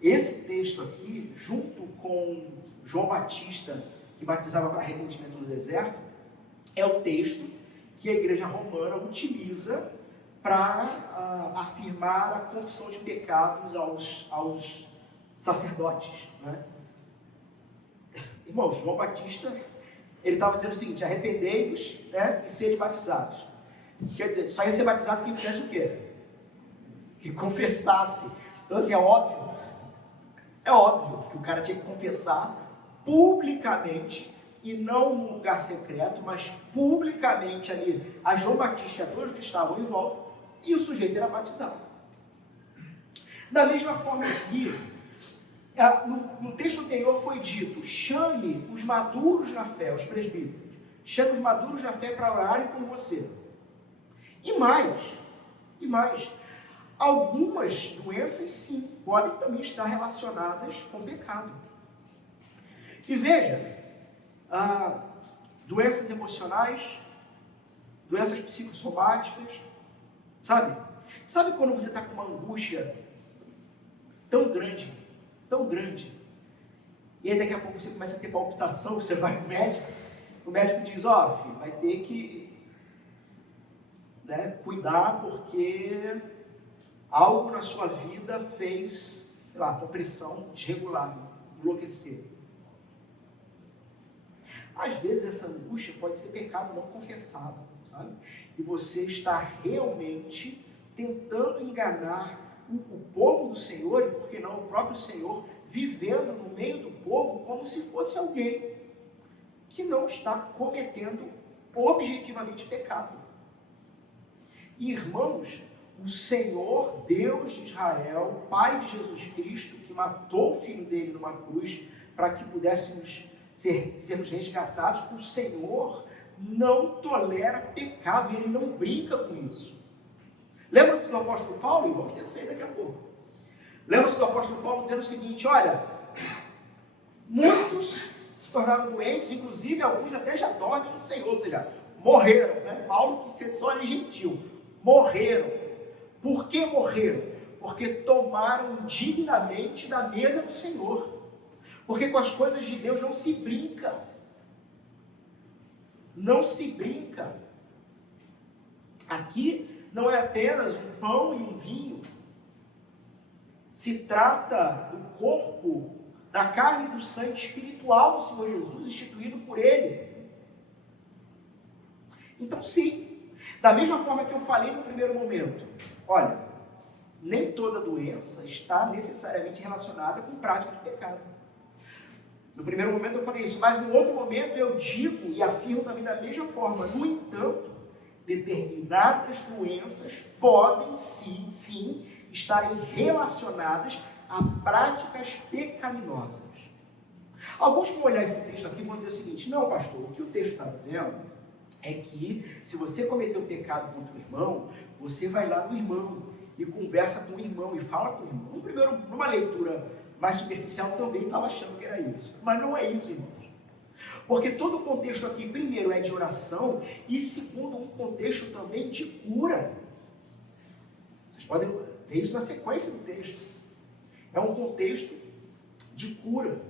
esse texto aqui, junto com João Batista, que batizava para arrependimento no deserto, é o texto que a igreja romana utiliza para afirmar a confissão de pecados aos sacerdotes. Né? Irmãos, João Batista, ele estava dizendo o seguinte, arrependei-vos, né, e serem batizados. Quer dizer, só ia ser batizado quem fizesse o quê? Que confessasse. Então assim, é óbvio que o cara tinha que confessar publicamente, e não num lugar secreto, mas publicamente ali, a João Batista e a todos que estavam em volta, e o sujeito era batizado. Da mesma forma que, no texto anterior foi dito, chame os maduros na fé, os presbíteros, chame os maduros na fé para orarem por você. E mais, algumas doenças sim, podem também estar relacionadas com pecado. E veja, doenças emocionais, doenças psicossomáticas, sabe? Sabe quando você está com uma angústia tão grande, E aí daqui a pouco você começa a ter palpitação, você vai no médico, o médico diz, ó, filho, vai ter que cuidar porque algo na sua vida fez, sei lá, a tua pressão desregular, enlouquecer. Às vezes essa angústia pode ser pecado não confessado, sabe? E você está realmente tentando enganar o povo do Senhor, e por que não o próprio Senhor, vivendo no meio do povo como se fosse alguém que não está cometendo objetivamente pecado. E, irmãos, o Senhor, Deus de Israel, Pai de Jesus Cristo, que matou o Filho dele numa cruz para que pudéssemos sermos resgatados, o Senhor não tolera pecado e Ele não brinca com isso. Lembra-se do apóstolo Paulo? E vamos descer daqui a pouco. Lembra-se do apóstolo Paulo dizendo o seguinte, olha, muitos se tornaram doentes, inclusive alguns até já dormem no Senhor, ou seja, morreram, né? Paulo, que só era gentil, morreram. Por que morreram? Porque tomaram dignamente da mesa do Senhor. Porque com as coisas de Deus não se brinca. Não se brinca. Aqui não é apenas um pão e um vinho. Se trata do corpo, da carne e do sangue espiritual do Senhor Jesus, instituído por Ele. Então sim, da mesma forma que eu falei no primeiro momento, olha, nem toda doença está necessariamente relacionada com prática de pecado. No primeiro momento eu falei isso, mas no outro momento eu digo e afirmo também da mesma forma. No entanto, determinadas doenças podem sim estarem relacionadas a práticas pecaminosas. Alguns vão olhar esse texto aqui e vão dizer o seguinte, não, pastor, o que o texto está dizendo é que se você cometer um pecado contra o irmão, você vai lá no irmão e conversa com o irmão e fala com o irmão. Numa leitura mais superficial também estava achando que era isso. Mas não é isso, irmãos. Porque todo o contexto aqui, primeiro, é de oração e segundo, um contexto também de cura. Vocês podem ver isso na sequência do texto. É um contexto de cura.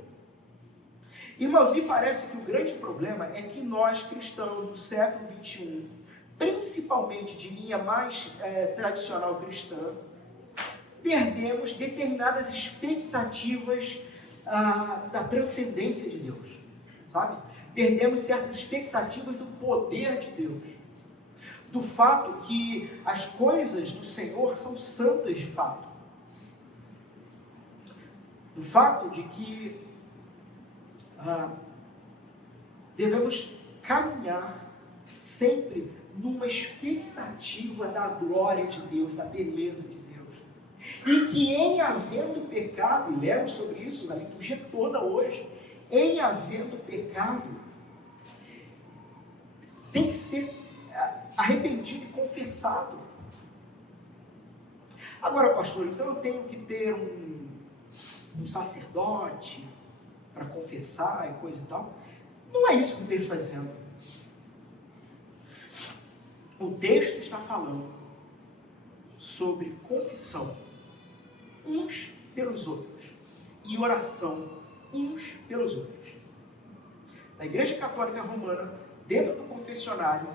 Irmãos, me parece que o grande problema é que nós, cristãos do século XXI, principalmente de linha mais tradicional cristã, perdemos determinadas expectativas da transcendência de Deus, sabe? Perdemos certas expectativas do poder de Deus, do fato que as coisas do Senhor são santas de fato, do fato de que devemos caminhar sempre numa expectativa da glória de Deus, da beleza de Deus. E que em havendo pecado, e lemos sobre isso na liturgia toda hoje, em havendo pecado, tem que ser arrependido e confessado. Agora, pastor, então eu tenho que ter um sacerdote para confessar e coisa e tal? Não é isso que o texto está dizendo. O texto está falando sobre confissão uns pelos outros e oração uns pelos outros. Na Igreja Católica Romana, dentro do confessionário,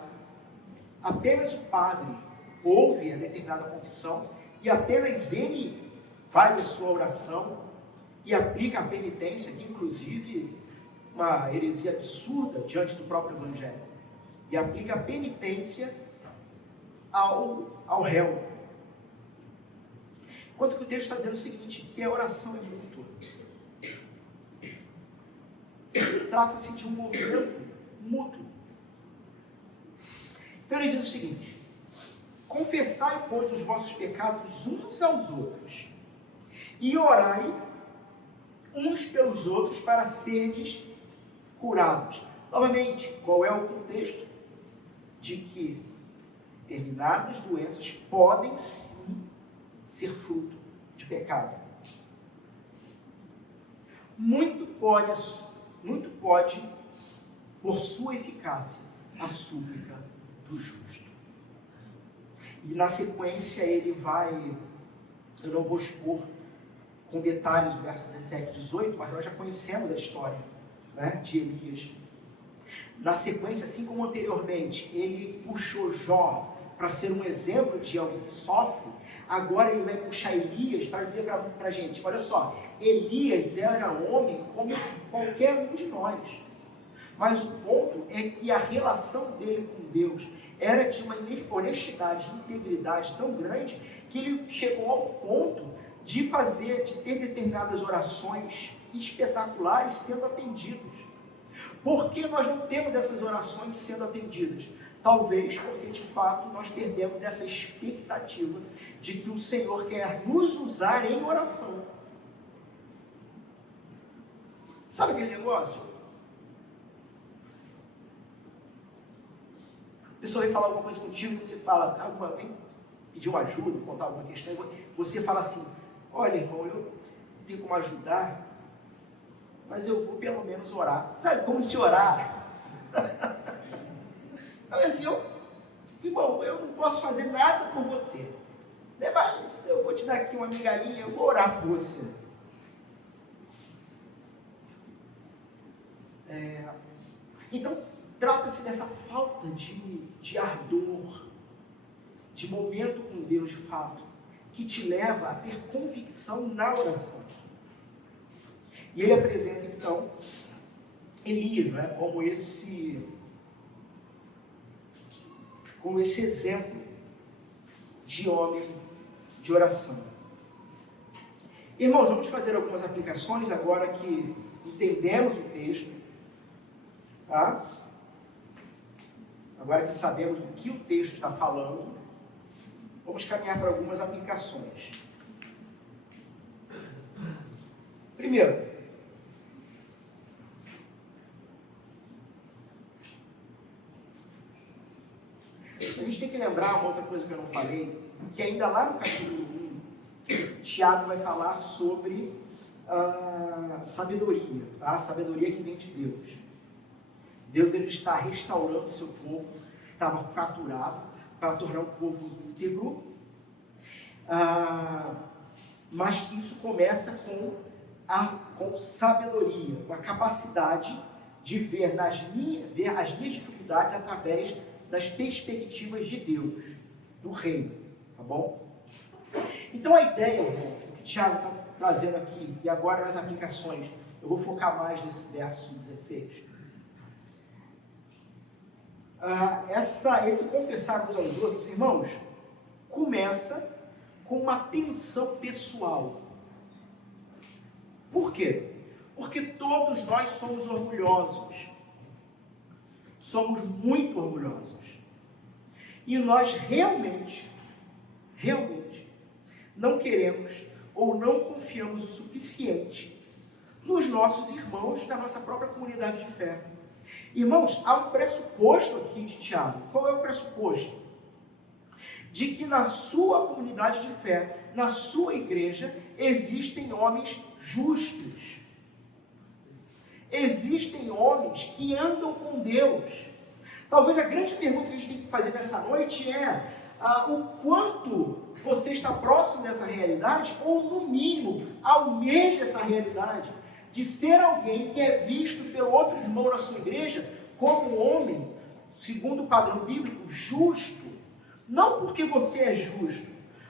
apenas o padre ouve a determinada confissão e apenas ele faz a sua oração e aplica a penitência, que inclusive uma heresia absurda diante do próprio Evangelho, e aplica a penitência ao réu. Enquanto que o texto está dizendo o seguinte, que a oração é mútua. Trata-se de um momento mútuo. Então ele diz o seguinte, confessai, pois, os vossos pecados uns aos outros, e orai uns pelos outros para serdes curados. Novamente, qual é o contexto? De que determinadas doenças podem sim ser fruto de pecado. Muito pode, por sua eficácia, a súplica do justo. E na sequência ele vai, eu não vou expor com detalhes o verso 17 e 18, mas nós já conhecemos a história, né, de Elias. Na sequência, assim como anteriormente, ele puxou Jó para ser um exemplo de alguém que sofre, agora ele vai puxar Elias para dizer para a gente, olha só, Elias era homem como qualquer um de nós, mas o ponto é que a relação dele com Deus era de uma honestidade, integridade tão grande, que ele chegou ao ponto de ter determinadas orações espetaculares sendo atendidas. Por que nós não temos essas orações sendo atendidas? Talvez porque, de fato, nós perdemos essa expectativa de que o Senhor quer nos usar em oração. Sabe aquele negócio? A pessoa vem falar alguma coisa contigo, você fala, vem pedir uma ajuda, contar alguma questão, você fala assim, olha, irmão, eu não tenho como ajudar, mas eu vou pelo menos orar. Sabe como se orar? Assim, irmão, eu não posso fazer nada por você, mas eu vou te dar aqui uma migalhinha, eu vou orar por você. Então, trata-se dessa falta de ardor, de momento com Deus de fato, que te leva a ter convicção na oração. E ele apresenta então Elias, né, como esse exemplo de homem de oração. Irmãos, vamos fazer algumas aplicações agora que entendemos o texto, tá? Agora que sabemos do que o texto está falando, vamos caminhar para algumas aplicações. Primeiro, a gente tem que lembrar uma outra coisa que eu não falei, que ainda lá no capítulo 1, Tiago vai falar sobre sabedoria, tá? Sabedoria que vem de Deus. Deus ele está restaurando o seu povo, que estava fraturado, para tornar um povo íntegro, mas que isso começa com sabedoria, com a capacidade de ver as minhas dificuldades através das perspectivas de Deus, do reino, tá bom? Então a ideia, irmãos, o que o Tiago está trazendo aqui, e agora nas aplicações, eu vou focar mais nesse verso 16. Esse confessar uns aos outros, irmãos, começa com uma tensão pessoal. Por quê? Porque todos nós somos orgulhosos. Somos muito orgulhosos. E nós realmente não queremos ou não confiamos o suficiente nos nossos irmãos da nossa própria comunidade de fé. Irmãos, há um pressuposto aqui de Tiago. Qual é o pressuposto? De que na sua comunidade de fé, na sua igreja, existem homens justos. Existem homens que andam com Deus. Talvez a grande pergunta que a gente tem que fazer nessa noite é o quanto você está próximo dessa realidade, ou no mínimo, almeja essa realidade, de ser alguém que é visto pelo outro irmão na sua igreja como um homem, segundo o padrão bíblico, justo. Não porque você é justo,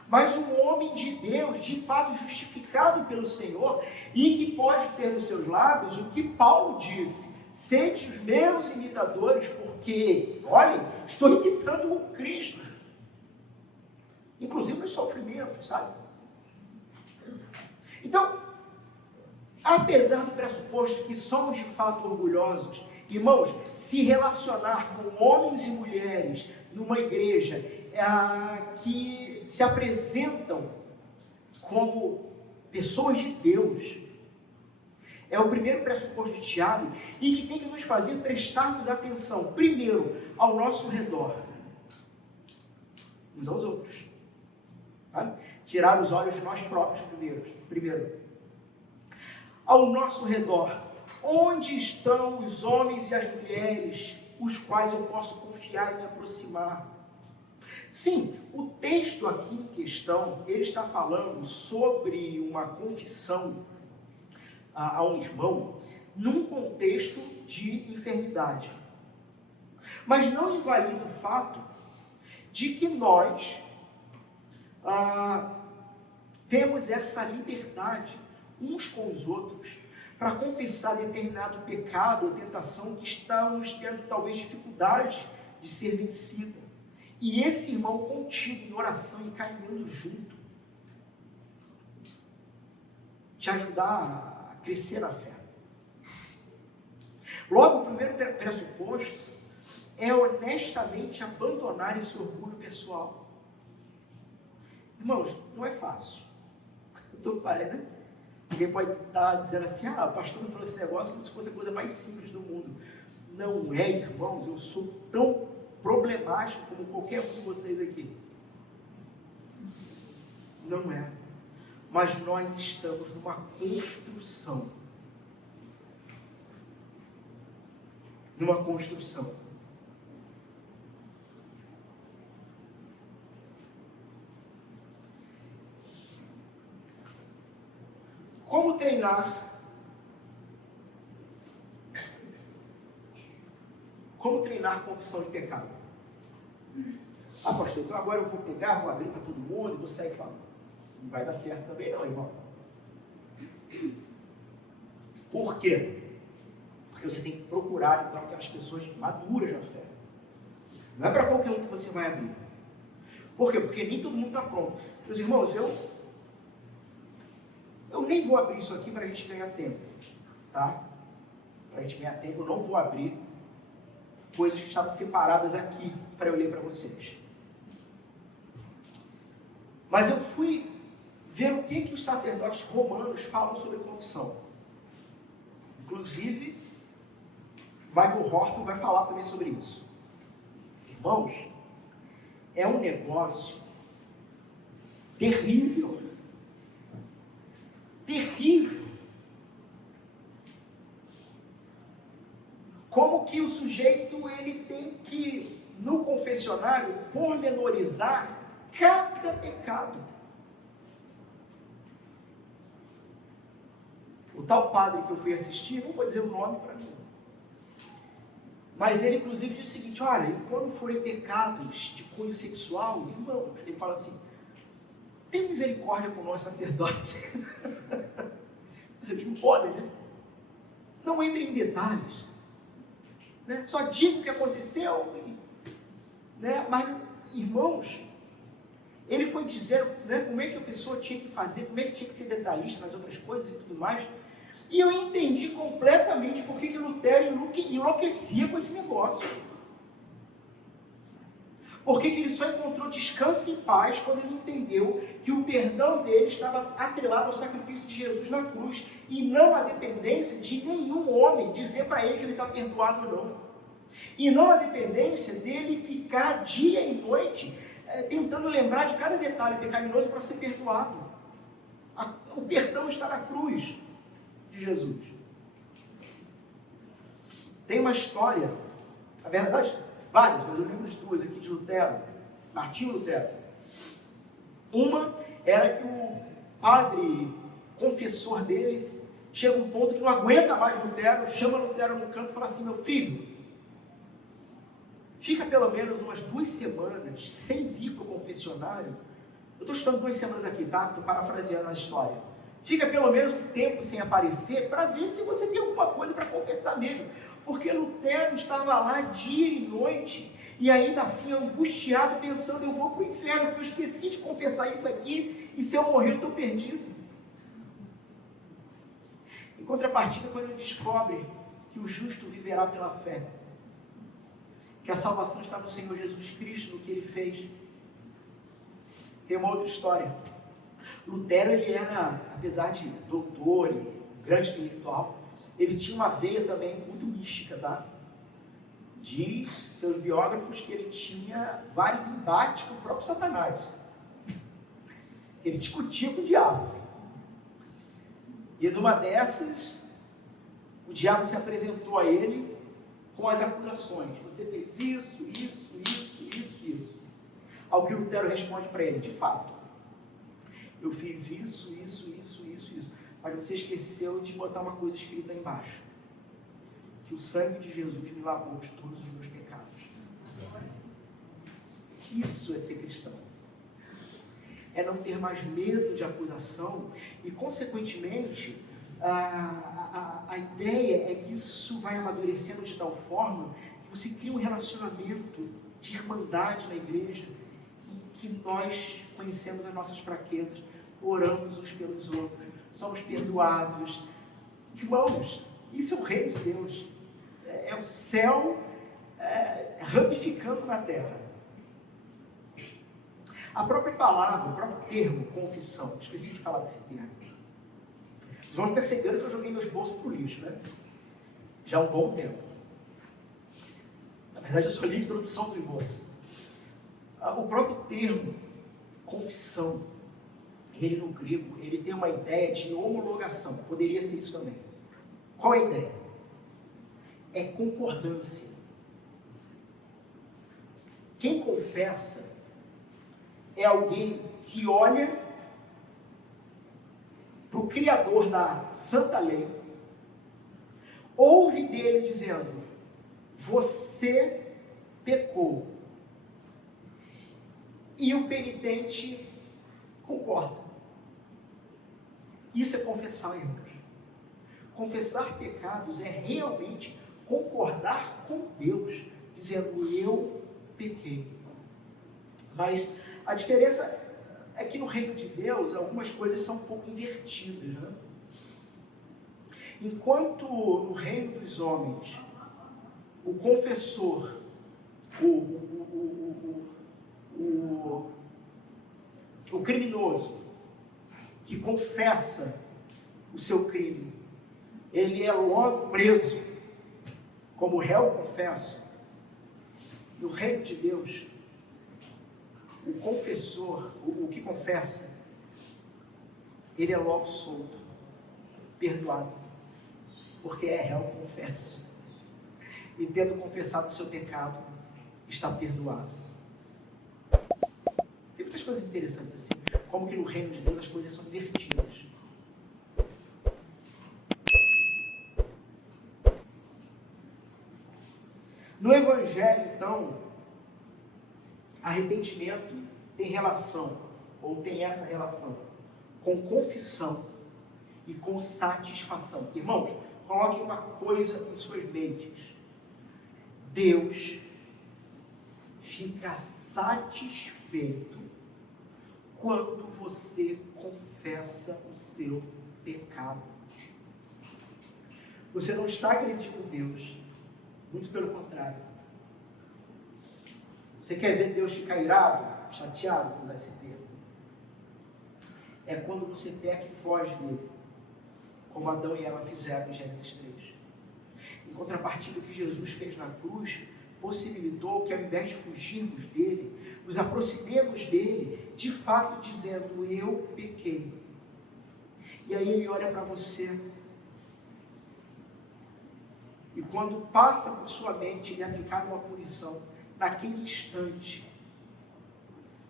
mas um homem de Deus, de fato justificado pelo Senhor, e que pode ter nos seus lábios o que Paulo disse: sede os meus imitadores, porque, olhem, estou imitando o Cristo, inclusive no sofrimento, sabe? Então, apesar do pressuposto que somos de fato orgulhosos, irmãos, se relacionar com homens e mulheres numa igreja que se apresentam como pessoas de Deus, é o primeiro pressuposto de Tiago, e que tem que nos fazer prestarmos atenção, primeiro, ao nosso redor, uns aos outros, tá? Tirar os olhos de nós próprios primeiro, ao nosso redor. Onde estão os homens e as mulheres os quais eu posso confiar e me aproximar? Sim, o texto aqui em questão, ele está falando sobre uma confissão a um irmão num contexto de enfermidade. Mas não invalida o fato de que nós temos essa liberdade uns com os outros para confessar determinado pecado ou tentação que estamos tendo talvez dificuldade de ser vencida. E esse irmão contigo em oração e caminhando junto, te ajudar a crescer na fé. Logo, o primeiro pressuposto é honestamente abandonar esse orgulho pessoal. Irmãos, não é fácil. Alguém pode estar dizendo assim, o pastor não falou esse negócio como se fosse a coisa mais simples do mundo. Não é, irmãos, eu sou tão problemático como qualquer um de vocês aqui. Não é. Mas nós estamos numa construção. Numa construção. Como treinar? Como treinar confissão de pecado? Pastor, então agora eu vou pegar, vou abrir para todo mundo e vou sair falando. Não vai dar certo também não, irmão. Por quê? Porque você tem que procurar então aquelas pessoas maduras na fé. Não é para qualquer um que você vai abrir. Por quê? Porque nem todo mundo está pronto. Meus irmãos, eu nem vou abrir isso aqui para a gente ganhar tempo, tá? Para a gente ganhar tempo, eu não vou abrir coisas que estavam separadas aqui para eu ler para vocês. Mas eu fui ver o que os sacerdotes romanos falam sobre confissão. Inclusive, Michael Horton vai falar também sobre isso. Irmãos, é um negócio terrível. Terrível. Como que o sujeito ele tem que, no confessionário, pormenorizar cada pecado. O tal padre que eu fui assistir, não vou dizer o nome para mim, mas ele inclusive diz o seguinte, olha, e quando forem pecados de cunho sexual, irmãos, ele fala assim, tem misericórdia com nós sacerdotes. Eles não podem, né? Não entrem em detalhes. Né? Só diga o que aconteceu. Né? Mas, irmãos, ele foi dizendo, né, como é que a pessoa tinha que fazer, como é que tinha que ser detalhista nas outras coisas e tudo mais. E eu entendi completamente por que Lutero enlouquecia com esse negócio. Porque ele só encontrou descanso e paz quando ele entendeu que o perdão dele estava atrelado ao sacrifício de Jesus na cruz e não à dependência de nenhum homem dizer para ele que ele está perdoado ou não. E não à dependência dele ficar dia e noite tentando lembrar de cada detalhe pecaminoso para ser perdoado. O perdão está na cruz de Jesus. Tem uma história, na verdade, várias, mas eu lembro de duas aqui de Lutero, Martinho Lutero. Uma era que o padre confessor dele chega a um ponto que não aguenta mais Lutero, chama Lutero no canto e fala assim, meu filho, fica pelo menos umas 2 semanas sem vir para o confessionário. Eu estou estudando 2 semanas aqui, tá? Estou parafraseando a história. Fica pelo menos um tempo sem aparecer para ver se você tem alguma coisa para confessar mesmo. Porque Lutero estava lá dia e noite e ainda assim angustiado, pensando, eu vou para o inferno, porque eu esqueci de confessar isso aqui e se eu morrer eu estou perdido. Em contrapartida, quando ele descobre que o justo viverá pela fé, que a salvação está no Senhor Jesus Cristo, no que Ele fez. Tem uma outra história. Lutero, ele era, apesar de doutor e grande intelectual, ele tinha uma veia também muito mística, tá? Diz seus biógrafos que ele tinha vários embates com o próprio Satanás. Ele discutia com o diabo. E numa dessas, o diabo se apresentou a ele com as acusações. Você fez isso. Ao que Lutero responde para ele: de fato, eu fiz isso, mas você esqueceu de botar uma coisa escrita aí embaixo, que o sangue de Jesus me lavou de todos os meus pecados. Isso é ser cristão. É não ter mais medo de acusação e, consequentemente, a ideia é que isso vai amadurecendo de tal forma que você cria um relacionamento de irmandade na igreja, que nós conhecemos as nossas fraquezas, oramos uns pelos outros, somos perdoados. Irmãos, isso é o reino de Deus. É o céu ramificando na terra. A própria palavra, o próprio termo, confissão, esqueci de falar desse termo. Os irmãos perceberam que eu joguei meus bolsos para o lixo, né? Já há um bom tempo. Na verdade, eu só li a introdução do bolso. O próprio termo, confissão, ele no grego, ele tem uma ideia de homologação. Poderia ser isso também. Qual é a ideia? É concordância. Quem confessa é alguém que olha para o Criador da Santa Lei, ouve dele dizendo: você pecou. E o penitente concorda. Isso é confessar, irmãos. Confessar pecados é realmente concordar com Deus, dizendo: eu pequei. Mas a diferença é que no reino de Deus algumas coisas são um pouco invertidas, né? Enquanto no reino dos homens o confessor, o criminoso que confessa o seu crime, ele é logo preso como réu confesso. No reino de Deus, o confessor, o que confessa, ele é logo solto, perdoado, porque é réu confesso. E tendo confessado o seu pecado, está perdoado. Tem muitas coisas interessantes assim, como que no reino de Deus as coisas são invertidas. No Evangelho, então, arrependimento tem relação, ou tem essa relação, com confissão e com satisfação. Irmãos, coloquem uma coisa em suas mentes. Deus fica satisfeito quando você confessa o seu pecado. Você não está agredindo Deus, muito pelo contrário. Você quer ver Deus ficar irado, chateado com esse termo? É quando você peca e foge dele, como Adão e Eva fizeram em Gênesis 3. Em contrapartida, o que Jesus fez na cruz possibilitou que, ao invés de fugirmos dele, nos aproximemos dele, de fato dizendo: eu pequei. E aí ele olha para você, e quando passa por sua mente ele aplicar uma punição, naquele instante,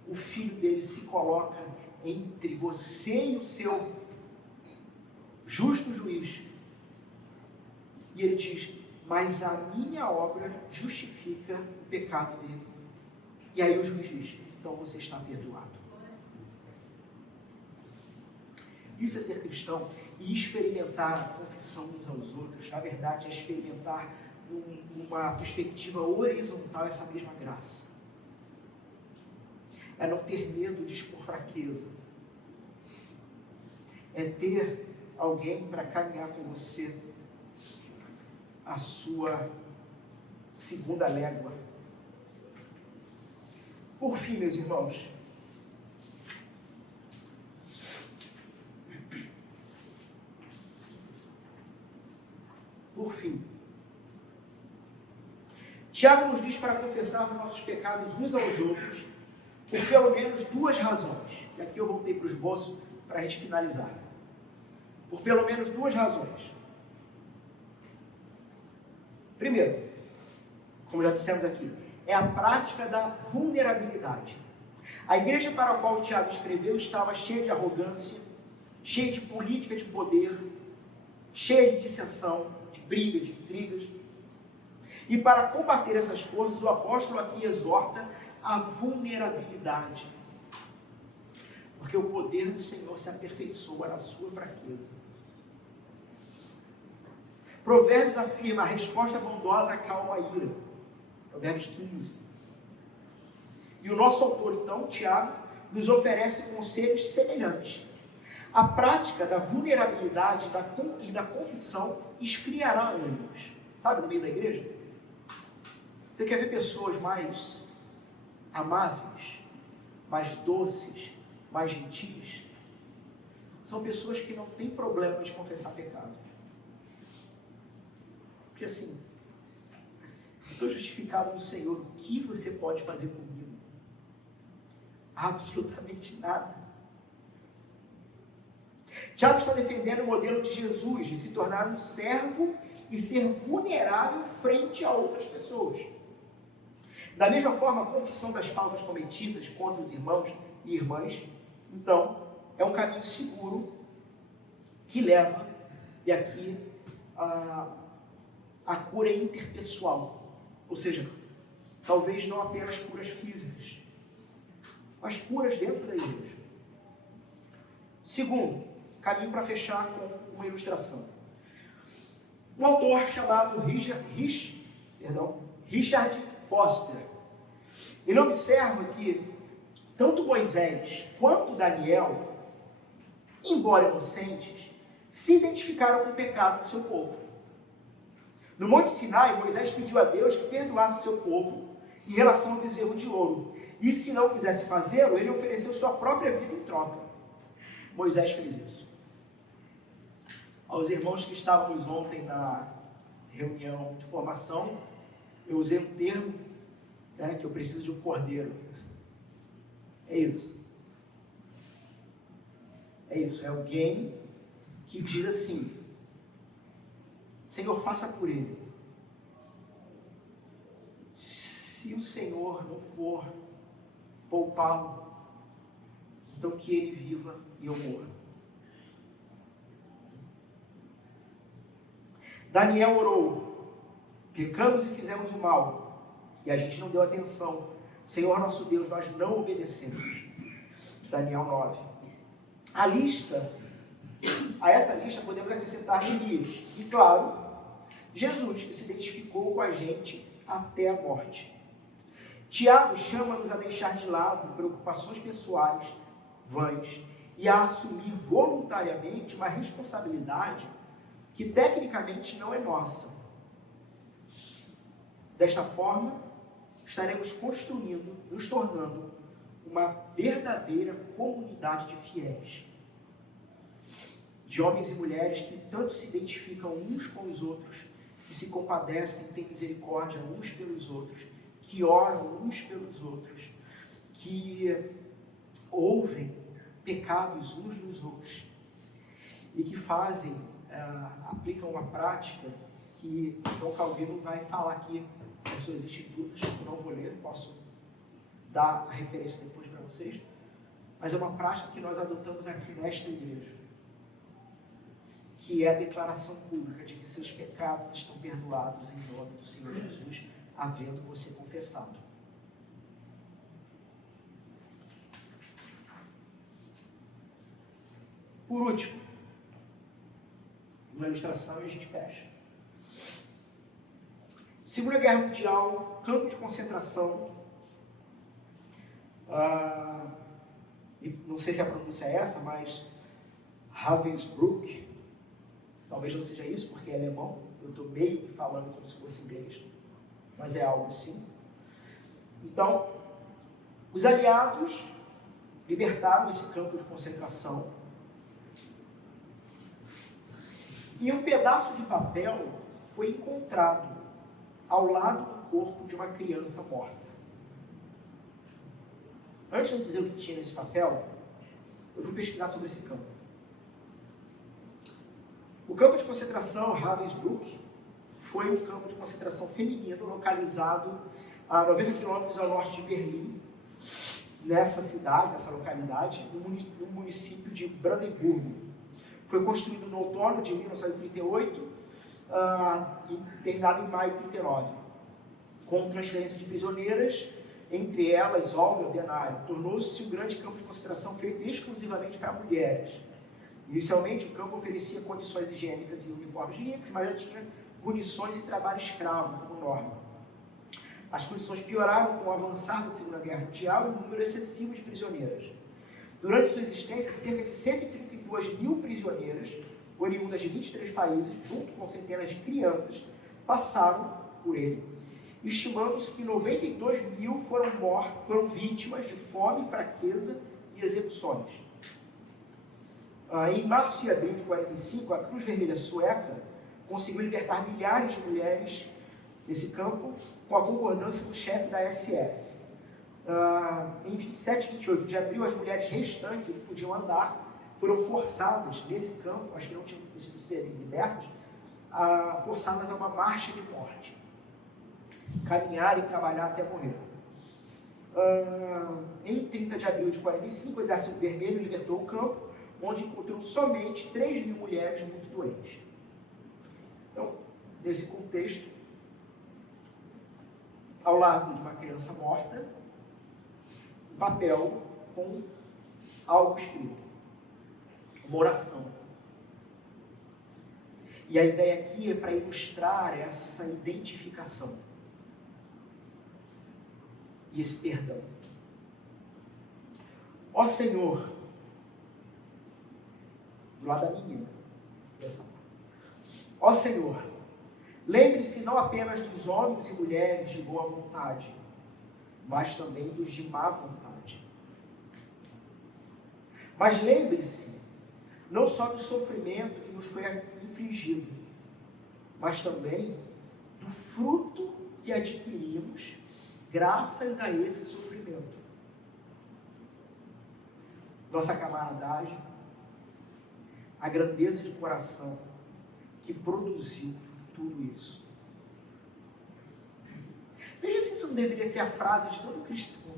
o Filho dele se coloca entre você e o seu justo juiz. E ele diz: mas a minha obra justifica o pecado dele. E aí o juiz diz: então você está perdoado. Isso é ser cristão e experimentar a confissão uns aos outros. Na verdade, é experimentar numa perspectiva horizontal essa mesma graça. É não ter medo de expor fraqueza. É ter alguém para caminhar com você a sua segunda légua. Por fim, meus irmãos, Tiago nos diz para confessar os nossos pecados uns aos outros por pelo menos duas razões. E aqui eu voltei para o esboço para a gente finalizar. Por pelo menos duas razões. Primeiro, como já dissemos aqui, é a prática da vulnerabilidade. A igreja para a qual Tiago escreveu estava cheia de arrogância, cheia de política de poder, cheia de dissensão, de briga, de intrigas. E para combater essas forças, o apóstolo aqui exorta a vulnerabilidade. Porque o poder do Senhor se aperfeiçoa na sua fraqueza. Provérbios afirma: a resposta bondosa acalma a ira. Provérbios 15. E o nosso autor, então, Tiago, nos oferece conselhos semelhantes. A prática da vulnerabilidade e da confissão esfriará ânimos. Sabe, no meio da igreja? Você quer ver pessoas mais amáveis, mais doces, mais gentis? São pessoas que não têm problema de confessar pecados. Porque assim, estou justificado no Senhor. O que você pode fazer comigo? Absolutamente nada. Tiago está defendendo o modelo de Jesus, de se tornar um servo e ser vulnerável frente a outras pessoas. Da mesma forma, a confissão das faltas cometidas contra os irmãos e irmãs, então, é um caminho seguro que leva, e aqui, a cura interpessoal. Ou seja, talvez não apenas curas físicas, mas curas dentro da igreja. Segundo, caminho para fechar com uma ilustração. Um autor chamado Richard Foster, ele observa que tanto Moisés quanto Daniel, embora inocentes, se identificaram com o pecado do seu povo. No Monte Sinai, Moisés pediu a Deus que perdoasse seu povo em relação ao bezerro de ouro. E se não quisesse fazê-lo, ele ofereceu sua própria vida em troca. Moisés fez isso. Aos irmãos que estávamos ontem na reunião de formação, eu usei um termo, que eu preciso de um cordeiro. É isso. É isso. É alguém que diz assim: Senhor, faça por ele. Se o Senhor não for poupá-lo, então que ele viva e eu morra. Daniel orou: pecamos e fizemos o mal, e a gente não deu atenção. Senhor nosso Deus, nós não obedecemos. Daniel 9. A essa lista podemos acrescentar Elias e, claro, Jesus, que se identificou com a gente até a morte. Tiago chama-nos a deixar de lado preocupações pessoais vãs e a assumir voluntariamente uma responsabilidade que tecnicamente não é nossa. Desta forma, estaremos construindo, nos tornando uma verdadeira comunidade de fiéis, de homens e mulheres que tanto se identificam uns com os outros, que se compadecem, têm misericórdia uns pelos outros, que oram uns pelos outros, que ouvem pecados uns dos outros e que aplicam uma prática que João Calvino vai falar aqui nas suas institutas. Eu não vou ler, posso dar a referência depois para vocês, mas é uma prática que nós adotamos aqui nesta igreja, que é a declaração pública de que seus pecados estão perdoados em nome do Senhor Jesus, havendo você confessado. Por último, uma ilustração e a gente fecha. Segunda Guerra Mundial, campo de concentração, não sei se a pronúncia é essa, mas Ravensbrück, talvez não seja isso porque é alemão, eu estou meio que falando como se fosse inglês, mas é algo assim. Então, os aliados libertaram esse campo de concentração e um pedaço de papel foi encontrado ao lado do corpo de uma criança morta. Antes de eu dizer o que tinha nesse papel, eu fui pesquisar sobre esse campo. O campo de concentração Ravensbrück foi um campo de concentração feminino localizado a 90 quilômetros ao norte de Berlim, nessa cidade, nessa localidade, no município de Brandemburgo. Foi construído no outono de 1938 e terminado em maio de 1939, com transferência de prisioneiras, entre elas Olga Benário. Tornou-se um grande campo de concentração feito exclusivamente para mulheres. Inicialmente, o campo oferecia condições higiênicas e uniformes limpos, mas já tinha punições e trabalho escravo como norma. As condições pioraram com o avançar da Segunda Guerra Mundial e o número excessivo de prisioneiras. Durante sua existência, cerca de 132 mil prisioneiras, oriundas de 23 países, junto com centenas de crianças, passaram por ele. Estimando-se que 92 mil foram vítimas de fome, fraqueza e execuções. Em março e abril de 1945, a Cruz Vermelha Sueca conseguiu libertar milhares de mulheres desse campo, com a concordância do chefe da SS. Em 27 e 28 de abril, as mulheres restantes que podiam andar foram forçadas nesse campo, as que não tinham conseguido serem libertas, forçadas a uma marcha de morte. Caminhar e trabalhar até morrer. Em 30 de abril de 1945, o Exército Vermelho libertou o campo, onde encontrou somente 3 mil mulheres muito doentes. Então, nesse contexto, ao lado de uma criança morta, um papel com algo escrito, uma oração. E a ideia aqui é para ilustrar essa identificação e esse perdão. Ó Senhor, do lado da menina, ó Senhor, lembre-se não apenas dos homens e mulheres de boa vontade, mas também dos de má vontade. Mas lembre-se não só do sofrimento que nos foi infligido, mas também do fruto que adquirimos graças a esse sofrimento. Nossa camaradagem, a grandeza de coração que produziu tudo isso. Veja se isso não deveria ser a frase de todo cristão.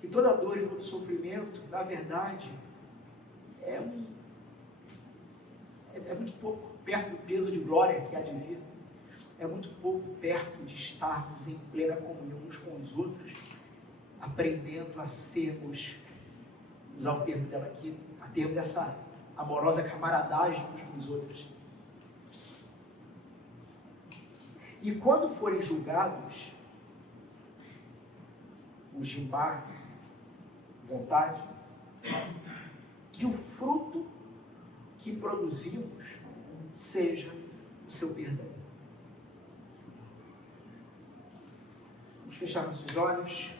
Que toda dor e todo sofrimento, na verdade, é muito pouco perto do peso de glória que há de vir. É muito pouco perto de estarmos em plena comunhão uns com os outros, aprendendo a sermos, usar o termo dela aqui, a termo dessa amorosa camaradagem uns com os outros. E quando forem julgados os de má vontade, que o fruto que produzimos seja o seu perdão. Vamos fechar nossos olhos.